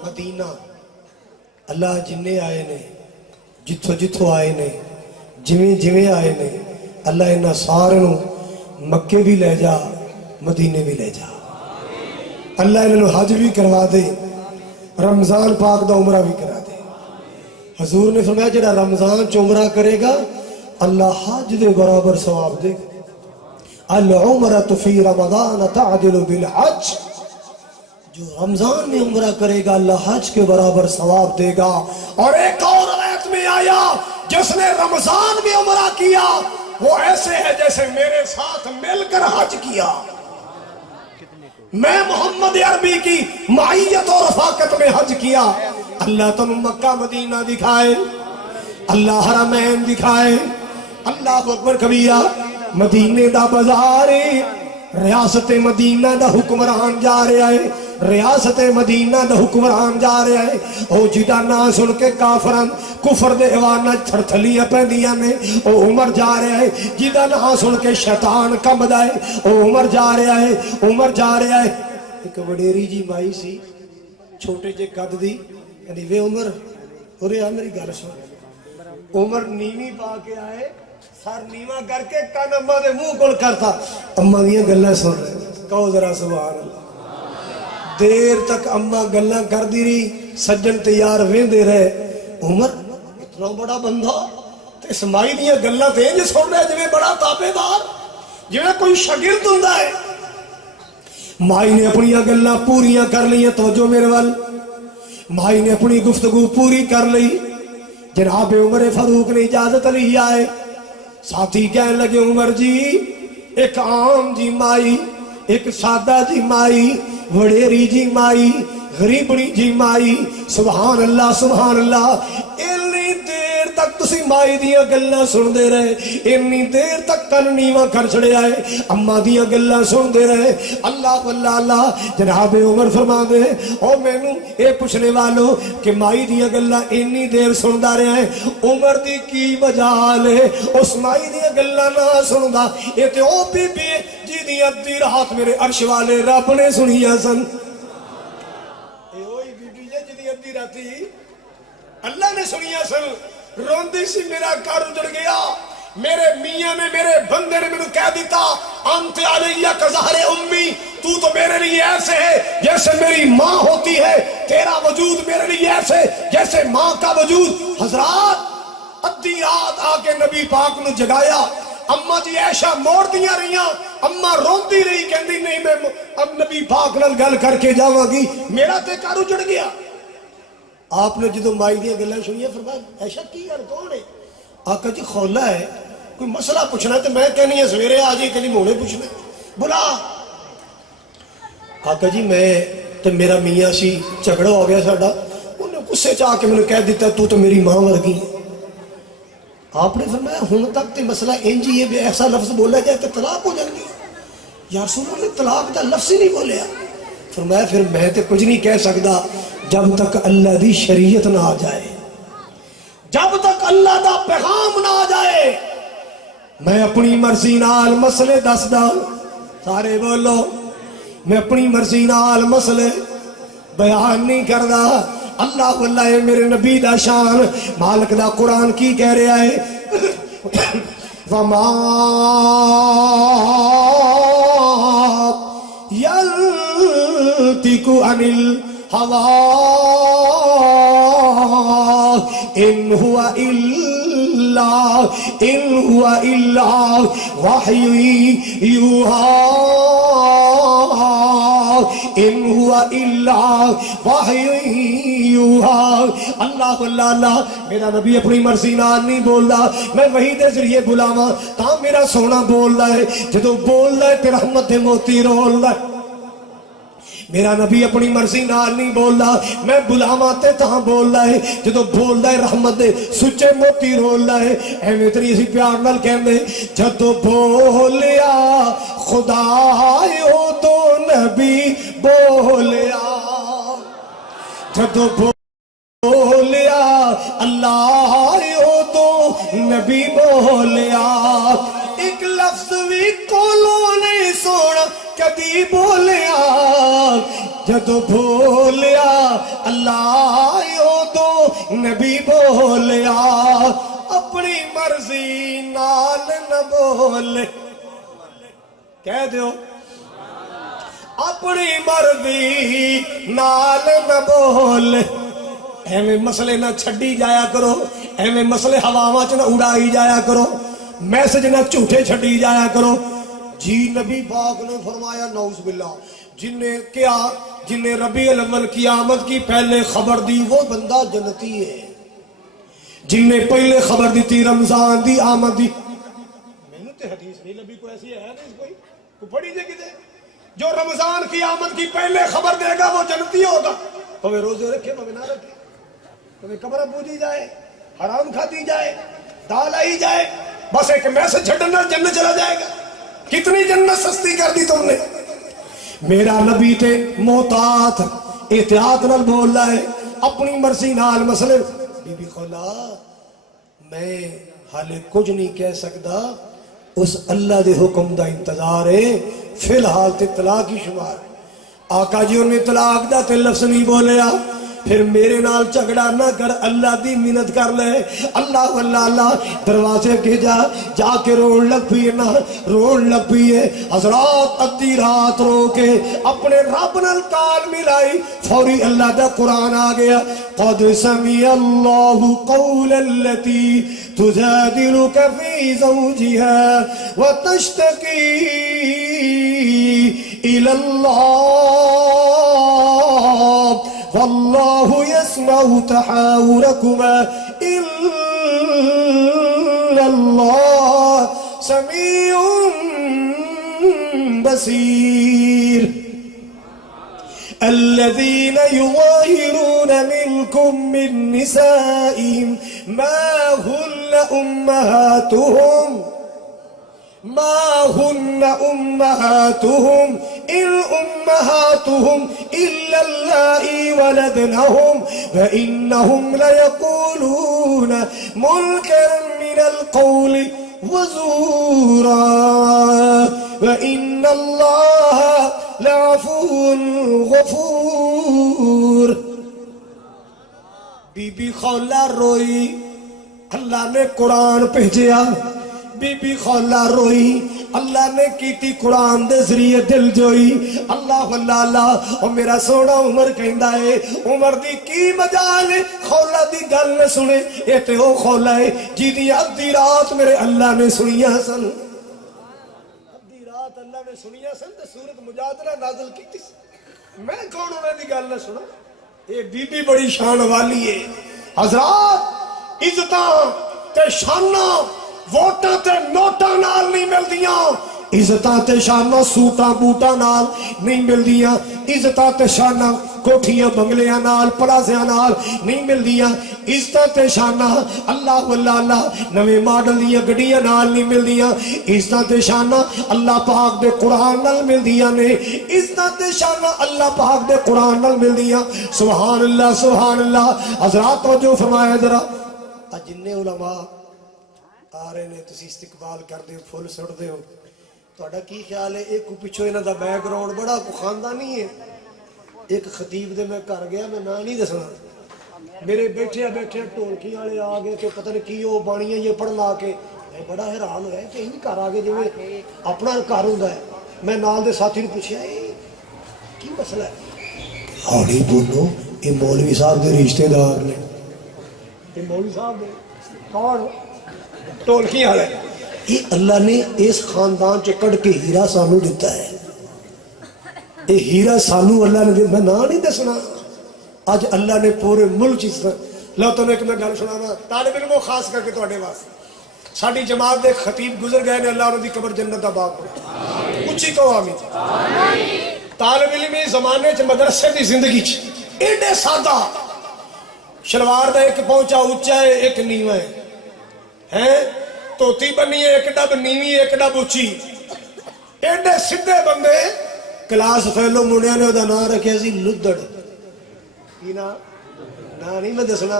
مدینہ اللہ جننے آئے نے، جتھوں جتھوں آئے نے، جویں جویں آئے نے، اللہ انہاں سارے نوں مکے بھی لے جا، مدینے بھی لے جا، اللہ انہوں حج بھی کروا دے، رمضان پاک دا عمرہ بھی کرا دے۔ حضور نے فرمایا جڑا رمضان چ عمرہ کرے گا اللہ حج دے برابر ثواب دے گا۔ العمرۃ فی رمضان تعدل بالحج، جو رمضان میں عمرہ کرے گا اللہ حج کے برابر ثواب دے گا۔ اور ایک اور روایت میں آیا جس نے رمضان میں عمرہ کیا وہ ایسے ہے جیسے میرے ساتھ مل کر حج کیا۔ میں محمد عربی کی معیت اور رفاقت میں حج کیا۔ اللہ تم مکہ مدینہ دکھائے، اللہ حرمین دکھائے، اللہ اکبر کبیرہ۔ مدینے دا بازار ریاست مدینہ دا حکمران جا رہا ہے، ریاست مدینہ دا حکمران جا رہا ہے، او جدا نا سن کے کافران کفر دے ایوانا تھرتھلیاں پیندیاں نے، او عمر جا رہا ہے، جدا نا سن کے شیطان کمبدا ہے، او عمر جا رہا ہے، عمر جا رہا ہے۔ ایک وڈیری جی مائی سی چھوٹے جے قد دی، کہندی وے عمر اورے آ میری گل سن۔ عمر نیوی پا کے آئے، سر نیواں کر کے کان اماں دے منہ کول کرتا، اماں دیاں گلاں سن رہے، کہو ذرا سبحان اللہ۔ دیر تک اماں گلاں کردی رہی، سجن تیار ویندے رہے۔ عمر اتنا بڑا بندہ تے اسمائی دیاں گلاں تے انج سن رہے جویں بڑا تابعدار، جویں کوئی شاگرد ہوندا ہے۔ مائی نے اپنی گلاں پوریاں کر لئیاں، توجہ میرے وال، مائی نے اپنی گفتگو پوری کر لی۔ جناب عمر فاروق نے اجازت لی آئے، ساتھی کہنے لگے عمر جی ایک عام جی مائی، ایک سادہ جی مائی، وڈیری جی مائی، غریبنی جی مائی، سبحان اللہ سبحان اللہ، اتنی دیر تک تسی مائی دیاں گلاں سن دے رہے، اتنی دیر تک کن نیواں کر چھڑے آئے، اماں دیاں گلاں سن دے رہے۔ اللہ واللہ اللہ، جناب عمر فرما دے او مینوں اے پوچھنے والو کہ مائی دیاں گلاں اتنی دیر سندا رہے ہیں، عمر دی کی وجہ لے اس مائی دیاں گلاں نہ سندا؟ اے تے او بی بی جی دی ادھی رات میرے عرش والے رب نے سنیاں سن۔ اللہ نے سنیا سن، روندی سی میرا گھر اجڑ گیا، میرے میاں نے میرے بندے نے مجھے کہہ دیتا انت علیہ کظہر امی، تو میرے لیے ایسے ہے جیسے میری ماں ہوتی ہے، تیرا وجود میرے لیے ایسے جیسے ماں کا وجود۔ حضرات ادھی رات آ کے نبی پاک نے جگایا، اماں جی عائشہ موڑ دیاں رہیاں، اماں روندی رہی کہندی نہیں میں اب نبی پاک نال گل کر کے جاواں گی، میرا تے گھر اجڑ گیا۔ آپ نے جدو مائی دیا گلیں سنیا فرمایا عائشہ کی یار کون ہے؟ آقا جی خولا ہے، کوئی مسئلہ پوچھنا ہے تو میں کہنی ہے سویرے آ جی کہنی موڑے پوچھنا ہے، بلا۔ آقا جی میں تو میرا میاں سی جھگڑا ہو گیا ساڈا، انہیں غصے چاہ کے میں نے کہہ دیتا تو میری ماں ورگی ہے۔ آپ نے فرمایا ہن تک تے مسئلہ انجی ہے، ایسا لفظ بولا جائے تو طلاق ہو جائے گی۔ یا رسول اللہ نے طلاق دا لفظ ہی نہیں بولیا۔ فرمایا پھر میں تے کچھ نہیں کہہ سکتا جب تک اللہ دی شریعت نہ آ جائے، جب تک اللہ دا پیغام نہ آ جائے۔ میں اپنی مرضی نال مسئلے دس دا، سارے بولو، میں اپنی مرضی نال مسئلے بیان نہیں کردا۔ اللہ واللہ میرے نبی دا شان، مالک دا قرآن کی کہہ رہا ہے وَمَا يَنْتِقُ عَنِ الْهَوَىٰ إِنْ هُوَ إِلَّا وَحْيٌ يُوحَىٰ إِنْ هُوَ إِلَّا وَحْيٌ يُوحَىٰ۔ اللہ اللہ اللہ، میرا نبی اپنی مرضی نال نہیں بولدا، میں وحی دے ذریعے بلاواں تاں میرا سونا بولدا ہے، جدوں بولدا ہے تے رحمت دے موتی رولدا ہے۔ میرا نبی اپنی مرضی نال نہیں بولدا، میں بلاواں تے تاں بولدا ہے، جدوں بولدا ہے رحمت دے سچے موتی رولدا ہے۔ ایویں تری اسی پیار نال کہندے جدوں بولیا خدایو تو نبی بولیا، جدوں بولیا اللہ تو نبی بولیا، ایک لفظ بھی کولوں نہیں سونا کدی بولیا، جدو بولیا اللہ تو نبی بولیا، اپنی مرضی نال نہ بولے، کہہ دیو اپنی مرضی نال نہ بولے۔ ایویں مسئلے نہ چھڈی جایا کرو، ایویں مسئلے ہواواں چ نہ اڑائی جایا کرو، میسج نہ جھوٹے چھڈی جایا کرو۔ جی نبی پاک نے فرمایا نعوذ باللہ، جن نے ربیع الاول کی آمد کی پہلے خبر دی وہ بندہ جنتی ہے، جن نے پہلے خبر دی تھی رمضان دی آمد دی۔ میں نے تے حدیث نہیں نبی کو ایسی ہے نہیں کوئی پڑھی جائے کتے، جو رمضان کی آمد کی پہلے خبر دے گا وہ جنتی ہوگا، پوے روزے رکھے پوے نہ رکھے، پوے قبر پوجی جائے، حرام کھاتی جائے، دال آئی جائے، بس ایک میسج چھڈنا جنت چلا جائے گا۔ کتنی جنت سستی کر دی تم نے۔ میرا نبی تے محتاط احتیاط نال بول رہا ہے اپنی مرضی نال مسئلے بی بی خولا میں حالے کچھ نہیں کہہ سکتا اس اللہ دے حکم دا انتظار ہے فی الحال تے طلاق ہی شمار آقا جی انہیں طلاق دا تے لفظ نہیں بولیا پھر میرے نال جھگڑا نہ کر اللہ دی منت کر لے اللہ اللہ دروازے کے جا کے رون لگ پیے نہ رون لگ پیے حضرات ادھی رات رو کے اپنے رب نال کال ملائی فوری اللہ دا قرآن آ گیا قد سمع اللہ قول التي تجادلك في زوجها وتشتكي إلى الله والله يسمع تحاوركما إن الله سميع بصير الذين يظاهرون منكم من نسائهم ما هن أمهاتهم إن أمهاتهم إلا اللائي ولدنهم وإنهم ليقولون منكرا من القول وزورا وإن الله لعفو غفور بی بی خولا روئی اللہ نے قرآن بھیجیا بی بی خولا روئی اللہ نے کیتی قرآن دے ذریعے دل جوئی اللہ اللہ اور میرا سونا عمر کہندا ہے عمر دی کی مجال خولا دی گل نہ سنے اے تے او خولا ہے جی دی ادھی رات میرے اللہ نے سنیا سن ادھی رات اللہ نے سنیا سن تے سورۃ مجادلہ نازل کیتی میں کون انہاں دی گل نہ سنا اے بی بی بڑی شان والی ہے حضرات عزتاں تے شاناں ووٹاں تے نوٹاں نال نہیں ملدیاں عزتاں تے شاناں سوٹاں بوٹاں نال نہیں ملدیاں عزتاں تے شاناں کوٹھیاں بنگلیاں نال پلازیاں نال نہیں ملدیاں عزتاں تے شاناں اللہ اللہ نویں ماڈل دیاں گڈیاں نال نہیں ملدیاں عزتاں تے شاناں اللہ پاک دے قرآن نال ملدیاں نے عزتاں تے شاناں اللہ پاک دے قرآن نال ملدیاں سبحان اللہ حضرات توجہ فرمایا ذرا جننے علماء آ رہے نے تسی استقبال کر دے پھول سٹ دے ہو تہاڈا کی خیال ہے ایک پچھو انہاں دا بیک گراؤنڈ بڑا کو خاندانی ہے ایک خطیب دے میں گھر گیا میں نہ نہیں دسنا میرے بیٹھے ٹولکی والے آ گئے کہ پتہ نہیں کی وہ بانیاں یہ پڑھن آ کے میں بڑا حیران ہوا کہ انہیں گھر آ گئے جی اپنا گھر ہوندا ہے میں نال دے ساتھی نے پوچھا کی مسئلہ ہے ہاڑی بولو یہ مولوی صاحب دے رشتے دار نے یہ مولوی صاحب دے کون ٹولکی والے یہ اللہ نے اس خاندان چ کڑ کے ہیرا سانو دیتا ہے یہ ہیرا سانو اللہ نے میں نہ نہیں دسنا اج اللہ نے پورے ملک لو تمہیں ایک میں گل سنا طالب علموں خاص کر کے تواڈے واسطے ساری جماعت دے خطیب گزر گئے نے اللہ انہاں دی قبر جنت دا باغ بنائے اچھی کہو آمین طالب علمی زمانے چ مدرسے دی زندگی چ ایڈے سادہ شلوار دا ایک پہنچا اونچا ہے ایک نیواں ہے توتی بنی ہے ایک ڈب نیوی ایک ڈب اچھی ایڈے سیدھے بندے کلاس فیلو منڈیا نے نام رکھا سی لدڑ کی نا نہیں میں دسنا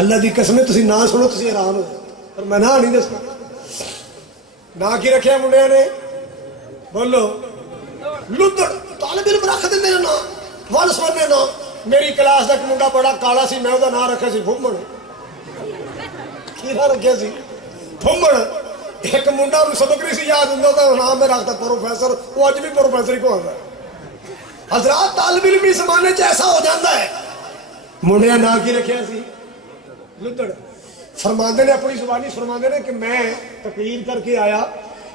اللہ دی قسم تسی نہ سنو تسی حیران ہو پر میں نہ نہیں دسنا نہ کی رکھیا منڈیا نے بولو لدڑ طالب علم رکھ دے نا ول سونے نا میری کلاس دا منڈا بڑا کالا سی میں دا نام رکھا سی فمڑ کی نہ رکھیا سی فمڑ ایک منڈا سبق نہیں سی یاد ہوندا تے نام میں رکھتا پروفیسر وہ اج بھی پروفیسر ہی کہندا ہے حضرات طالب علم اس زمانے چ ایسا ہو جاتا ہے منڈیا نا کی رکھیا سی لدڑ فرماندے نے اپنی زبانی فرماندے نے کہ میں تقریر کر کے آیا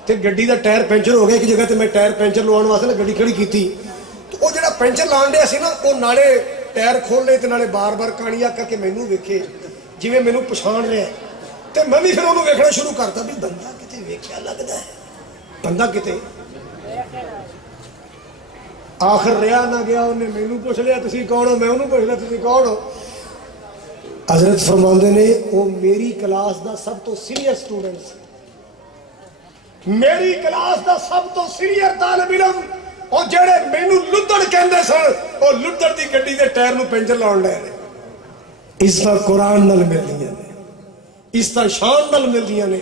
تے گڈی دا ٹائر پنچر ہو گیا ایک جگہ تے میں ٹائر پنچر لواؤن واسطے گڈی کھڑی کیتی تو وہ جڑا پنچر لان ڈیا سی نا وہ نالے ٹائر کھول لے تے نالے بار بار کہانیاں کر کے مینوں ویکھے جویں مینوں پہچان رہا تے میں بھی پھر انہوں ویکھنا شروع کرتا بھی بندہ کتے ویکھیا لگدا ہے بندہ کتے آخر رہا نہ گیا انہیں مینوں پوچھ لیا تسی کون ہو میں انہوں پوچھ لیا تسی کون ہو حضرت فرماندے نے وہ میری کلاس دا سب تو سینئر سٹوڈنٹ میری کلاس دا سب تو سینئر طالب علم ਉਹ ਜਿਹੜੇ ਮੈਨੂੰ ਲੁੱਦੜ ਕਹਿੰਦੇ ਸਨ ਉਹ ਲੁੱਦੜ ਦੀ ਗੱਡੀ ਦੇ ਟਾਇਰ ਨੂੰ ਪੈਂਚਰ ਲਾਉਣ ਲੈ ਨੇ। ਇਸ ਤਰ੍ਹਾਂ ਕੁਰਾਨ ਨਾਲ ਮਿਲਦੀਆਂ ਨੇ, ਇਸ ਤਰ੍ਹਾਂ ਸ਼ਾਨ ਨਾਲ ਮਿਲਦੀਆਂ ਨੇ।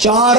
4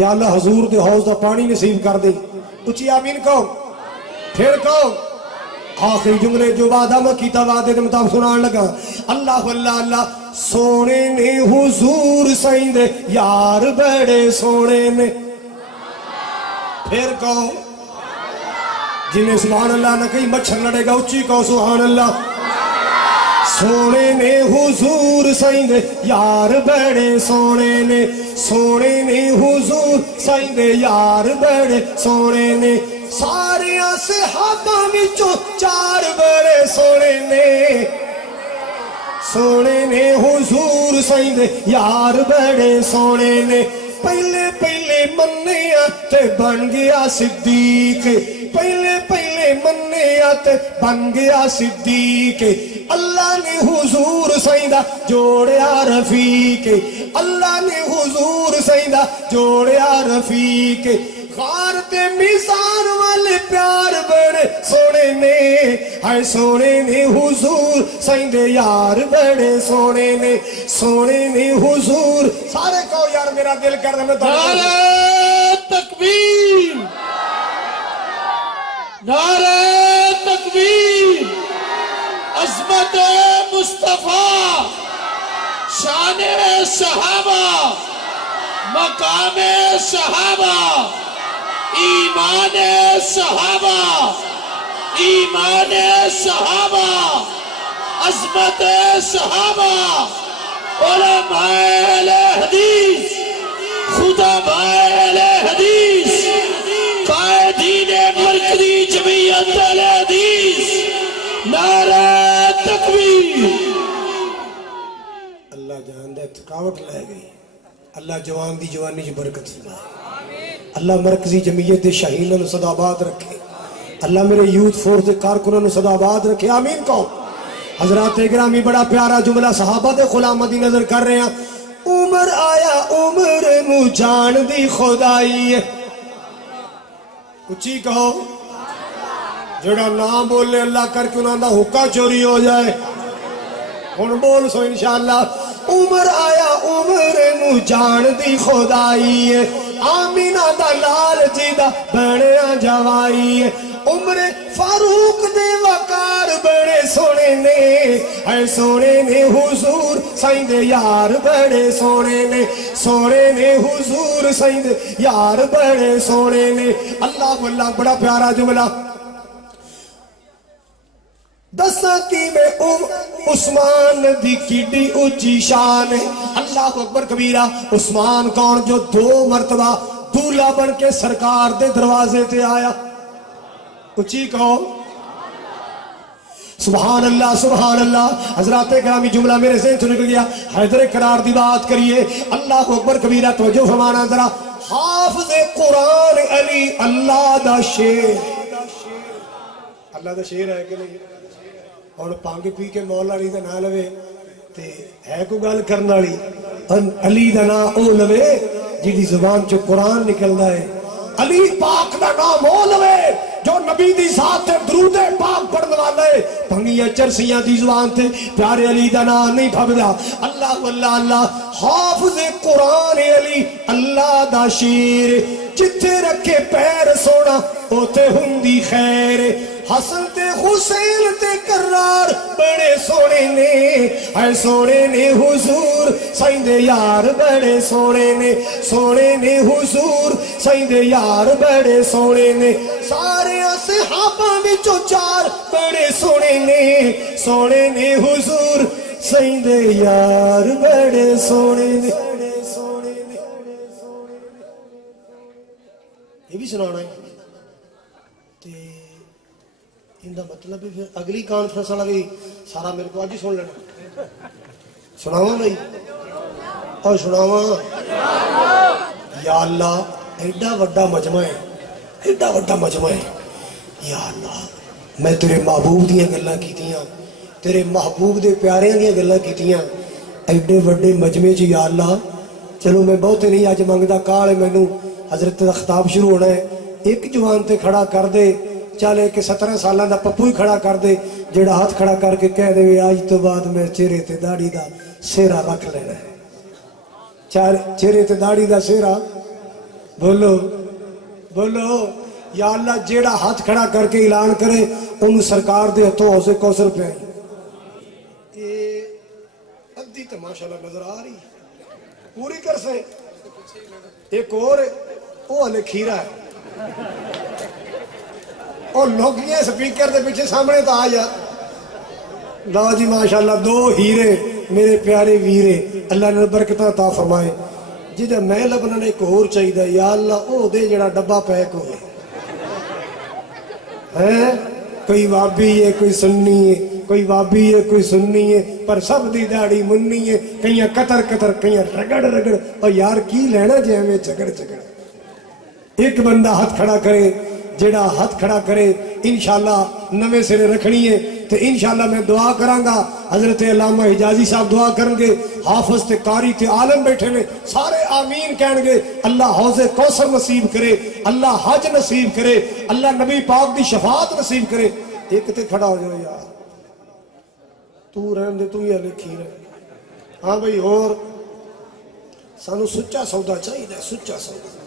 یا اللہ حضور دے حوض دا پانی نصیب کر دے. اچھی آمین کہو. پھر کہو آخری جملے جو وعدہ میں کیتا وعدے دے مطابق سنان لگا. اللہ اللہ اللہ سونے نے حضور سائیں دے یار بڑے سونے نے. پھر کہو جنہیں سبحان اللہ نہ کہیں مچھر لڑے گا اچھی کہو سبحان اللہ. سونے نے حضور سائیں دے یار بڑے سونے نے. سونے نے حضور سائیں دے یار بڑے سونے نے. سارے صحابہ وچوں چار بڑے سونے نے. سونے نے حضور سائیں دے یار بڑے سونے نے. پہلے پہلے منیا تے بن گیا صدیق. پہلے پہلے منیا تے بن گیا صدیق. اللہ نے حضور سائیں دا جوڑیا رفیق. اللہ نے حضور سائیں دا جوڑیا رفیق. غار تے میزان والے پیار بڑے سونے نے. ہائے سونے نے حضور سائیں دے یار بڑے سونے نے. سونے نے حضور سارے کہو یار میرا دل کر رہا میں نعرہ تکبیر نعرہ تکبیر. عظمت مصطفیٰ شان صحابہ مقام صحابہ ایمان صحابہ ایمان صحابہ عظمت صحابہ علماء اہل حدیث خطباء اہل حدیث قائدین مرکزی جمعیت اہل حدیث. نعرہ تکبیر. اللہ جان دے تھکاوٹ لے گئی. اللہ جوان دی جوانی جو برکت فرمائے. اللہ مرکزی جمعیت دے شاہینہ نو صدا آباد رکھے. اللہ میرے یوتھ فورس دے کارکنوں نو صدا آباد رکھے. آمین کہو. حضرات گرامی بڑا پیارا جملہ صحابہ دے غلامہ دی نظر کر رہے ہیں. عمر آیا عمر نو جان دی خدائی. اچھی کہو. جڑا نام بولے اللہ کر کے انہاں دا حقہ چوری ہو جائے. ہن بول سو انشاءاللہ. عمر آیا عمر نو جان دی خدائی. آمینہ دا لال جی دا بڑیا جوائی. عمر فاروق دے وقار بڑے سونے نے. اے سونے نے حضور سائیں دے یار بڑے سونے نے. سونے نے حضور سائیں دے یار بڑے سونے نے. اللہ اللہ بڑا پیارا جملہ. دسا کی میں عثمان دی کیڈی اچھی شان. اللہ اکبر کبیرہ. عثمان کون جو 2 مرتبہ دولہ بن کے سرکار دے دروازے تے آیا. اچھی کہو سبحان اللہ سبحان اللہ. حضرات گرامی جملہ میرے ذہن سے نکل گیا. حیدر قرار دی بات کریے. اللہ اکبر کبیرہ. توجہ فرمانا ذرا. حافظ قرآن علی اللہ دا شیر. اللہ دا شیر ہے کہ نہیں؟ اور پانگ پی کے مولا علی دا نہ لوے تے ہے کو گل کرنا لی. علی دا نا او لوے جی زبان چو قرآن نکلدا ہے. علی پاک دا نام او لوے جو نبی دی ذات تے درود پاک پڑھن والے. پنگیاں چرسیاں دی زبان تے پیارے علی دا نام نہیں پھبدا. اللہ اللہ اللہ. حافظ قرآن علی اللہ دا شیر. جتھے رکھے پیر سونا اوتے ہندی خیر. حسن تے حسین تے کرار بڑے سونے نے. اے سونے نے حضور سائیں دے یار بڑے سونے نے. سونے نے حضور سائیں دے یار بڑے سونے نے. سارے صحابہ وچوں 4 بڑے سونے نے. سونے نے حضور سائیں دے یار بڑے سونے نے. یہ بھی سنانا ہے ان کا مطلب پھر اگلی کانفرنس والا بھی سارا میرے کو آج ہی سن لینا. سناواں بھائی اور سناواں. یا اللہ ایڈا وڈا مجمع ہے. ایڈا وڈا مجمع ہے. یا اللہ میں تیرے محبوب دیاں گلاں کیتیاں. تیرے محبوب دے پیاریاں دیاں گلاں کیتیاں. ایڈے وڈے مجمع چ یا اللہ. چلو میں بہتے نہیں اج منگدا. کال ہے مینوں حضرت دا خطاب شروع ہونا ہے. ایک جوان تے کھڑا کر دے. چلے کہ 17 سالاں دا پپو ہی کھڑا کر دے جڑا ہاتھ کھڑا کر کے کہہ دے آج تو بعد میں چہرے تے داڑھی دا سہرا رکھ لینا ہے. چہرے تے داڑھی دا سہرا بولو بولو یا اللہ جیڑا ہاتھ کھڑا کر کے اعلان کرے ان سرکار دے ہتھوں حوض کوثر پہ آئی ادھی تو ماشاءاللہ نظر آ رہی پوری کر سے ایک اور وہ ہلے کھیرا ہے اور لوگیاں سپیکر دے پیچھے سامنے تو آ جا لو جی ماشاءاللہ دو ہیرے میرے پیارے ویرے اللہ نے برکتاں عطا فرمائے جدہ میں لبنا نے ایک اور چاہیے یا اللہ او دے جڑا ڈبہ پیک ہوئے ہیں کوئی وابی ہے کوئی سنی ہے کوئی وابی ہے کوئی سنی ہے پر سب دی داڑھی منی ہے کئیاں قطر قطر کئیاں رگڑ رگڑ اور یار کی لینا جے ہمیں جگڑ جگڑ ایک بندہ ہاتھ کھڑا کرے جڑا ہاتھ کھڑا کرے انشاءاللہ نوے سرے رکھنی ہے تو انشاءاللہ میں دعا کرانگا حضرت علامہ حجازی صاحب دعا کرنگے حافظ تے قاری تے عالم بیٹھے نے سارے آمین کہنگے اللہ حوض کوثر نصیب کرے اللہ حج نصیب کرے اللہ نبی پاک دی شفاعت نصیب کرے ایک تے کھڑا ہو جائے یار تو رہن دے تو ہی لکھی رہے ہاں بھئی اور سانو سچا سودا چاہیے دے سچا سودا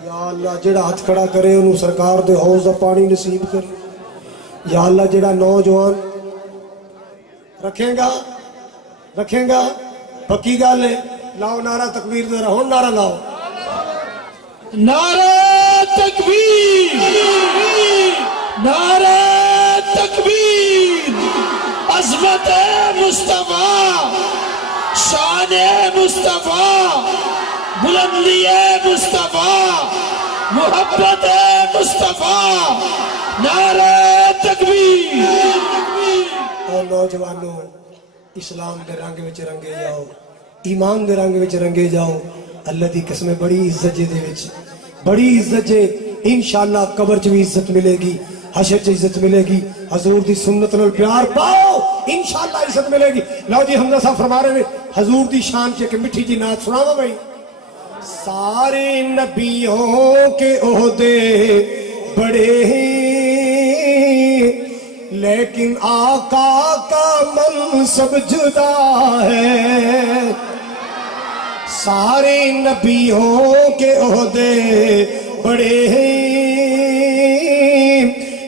یا اللہ جڑا ہاتھ کھڑا کرے انہوں سرکار دے حوض دا پانی نصیب کرے یا اللہ جڑا نوجوان رکھیں گا پکی گل ہے لاؤ نعرہ تکبیر دے رہا ہوں نعرہ لاؤ نعرہ تکبیر نعرہ تکبیر عظمت مصطفیٰ شان مصطفیٰ بلندی مصطفیٰ محبت مصطفیٰ نعرہ تکبیر اور نوجوانوں اسلام دے رنگ وچ رنگے جاؤ ایمان دے رنگ وچ رنگے جاؤ اللہ دی قسم بڑی عزت جے دے وچ بڑی عزت جے انشاءاللہ قبر چ بھی عزت ملے گی حشر چ عزت ملے گی حضور دی سنت نال پیار پاؤ انشاءاللہ عزت ملے گی لو جی حمزہ صاحب فرما رہے ہیں حضور دی شان چ کہ میٹھی جی نعت سناواں بھائی سارے نبیوں کے عہدے بڑے ہیں لیکن آقا کا منصب جدا ہے سارے نبیوں کے عہدے بڑے ہیں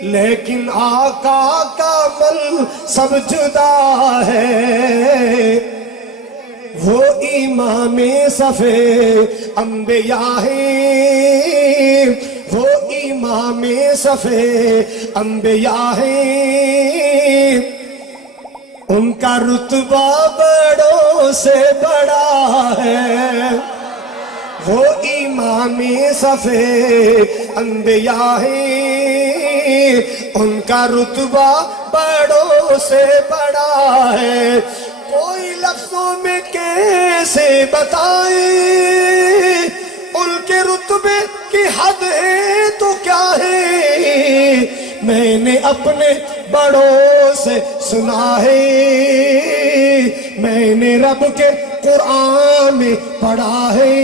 لیکن آقا کا منصب جدا ہے وہ امام صفے انبیاء ہیں وہ امام صفے انبیاء ہیں ان کا رتبہ بڑوں سے بڑا ہے وہ امام صفے انبیاء ہیں ان کا رتبہ بڑوں سے بڑا ہے کوئی لفظوں میں کیسے بتائیں ان کے رتبے کی حد ہے تو کیا ہے میں نے اپنے بڑوں سے سنا ہے میں نے رب کے قرآن میں پڑھا ہے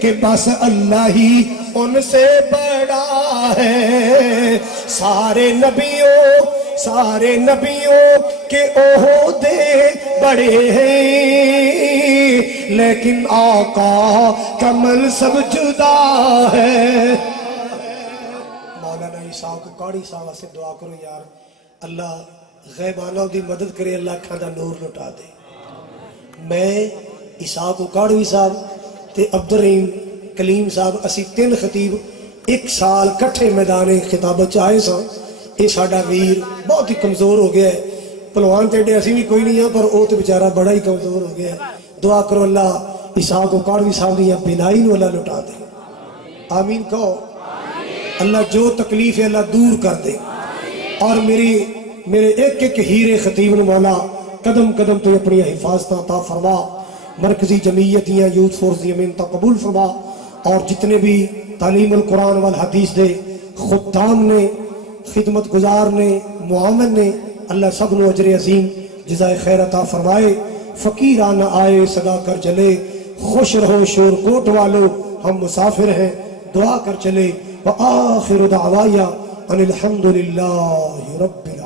کہ بس اللہ ہی ان سے بڑا ہے سارے نبیوں کے عہدے بڑے ہیں لیکن آقا کا منصب جدا ہے مولانا عیسیٰ کو کاڑی صاحب سے دعا کرو یار اللہ غیبانہ دی مدد کرے اللہ کھا دا نور لٹا دے میں عیسیٰ کو کاڑی صاحب تے عبدالرحیم کلیم صاحب اسی 3 خطیب ایک سال کٹھے میدان خطابت چاہے سا یہ ساڑا ویر بہت ہی کمزور ہو گیا ہے پلوان تیڑے اسی بھی کوئی نہیں ہے پر وہ تو بیچارہ بڑا ہی کمزور ہو گیا ہے دعا کرو اللہ عیسیٰ کو کاڑوی صاحب دیا بینائی نو اللہ لٹا دے آمین کہو اللہ جو تکلیف ہے اللہ دور کر دے اور میرے ایک ہیرے خطیب نے مولا قدم قدم تو اپنی حفاظتاں عطا فرما مرکزی جمعیتیاں یوتھ فورس دی امینتاں قبول فرما اور جتنے بھی تعلیم القرآن والحدیث دے خدام نے خدمت گزار نے معاون نے اللہ سب نو اجر عظیم جزائے خیر عطا فرمائے فقیرانہ آئے صدا کر چلے خوش رہو شور کوٹ والو ہم مسافر ہیں دعا کر چلے وآخر دعوایا ان الحمدللہ رب العالمین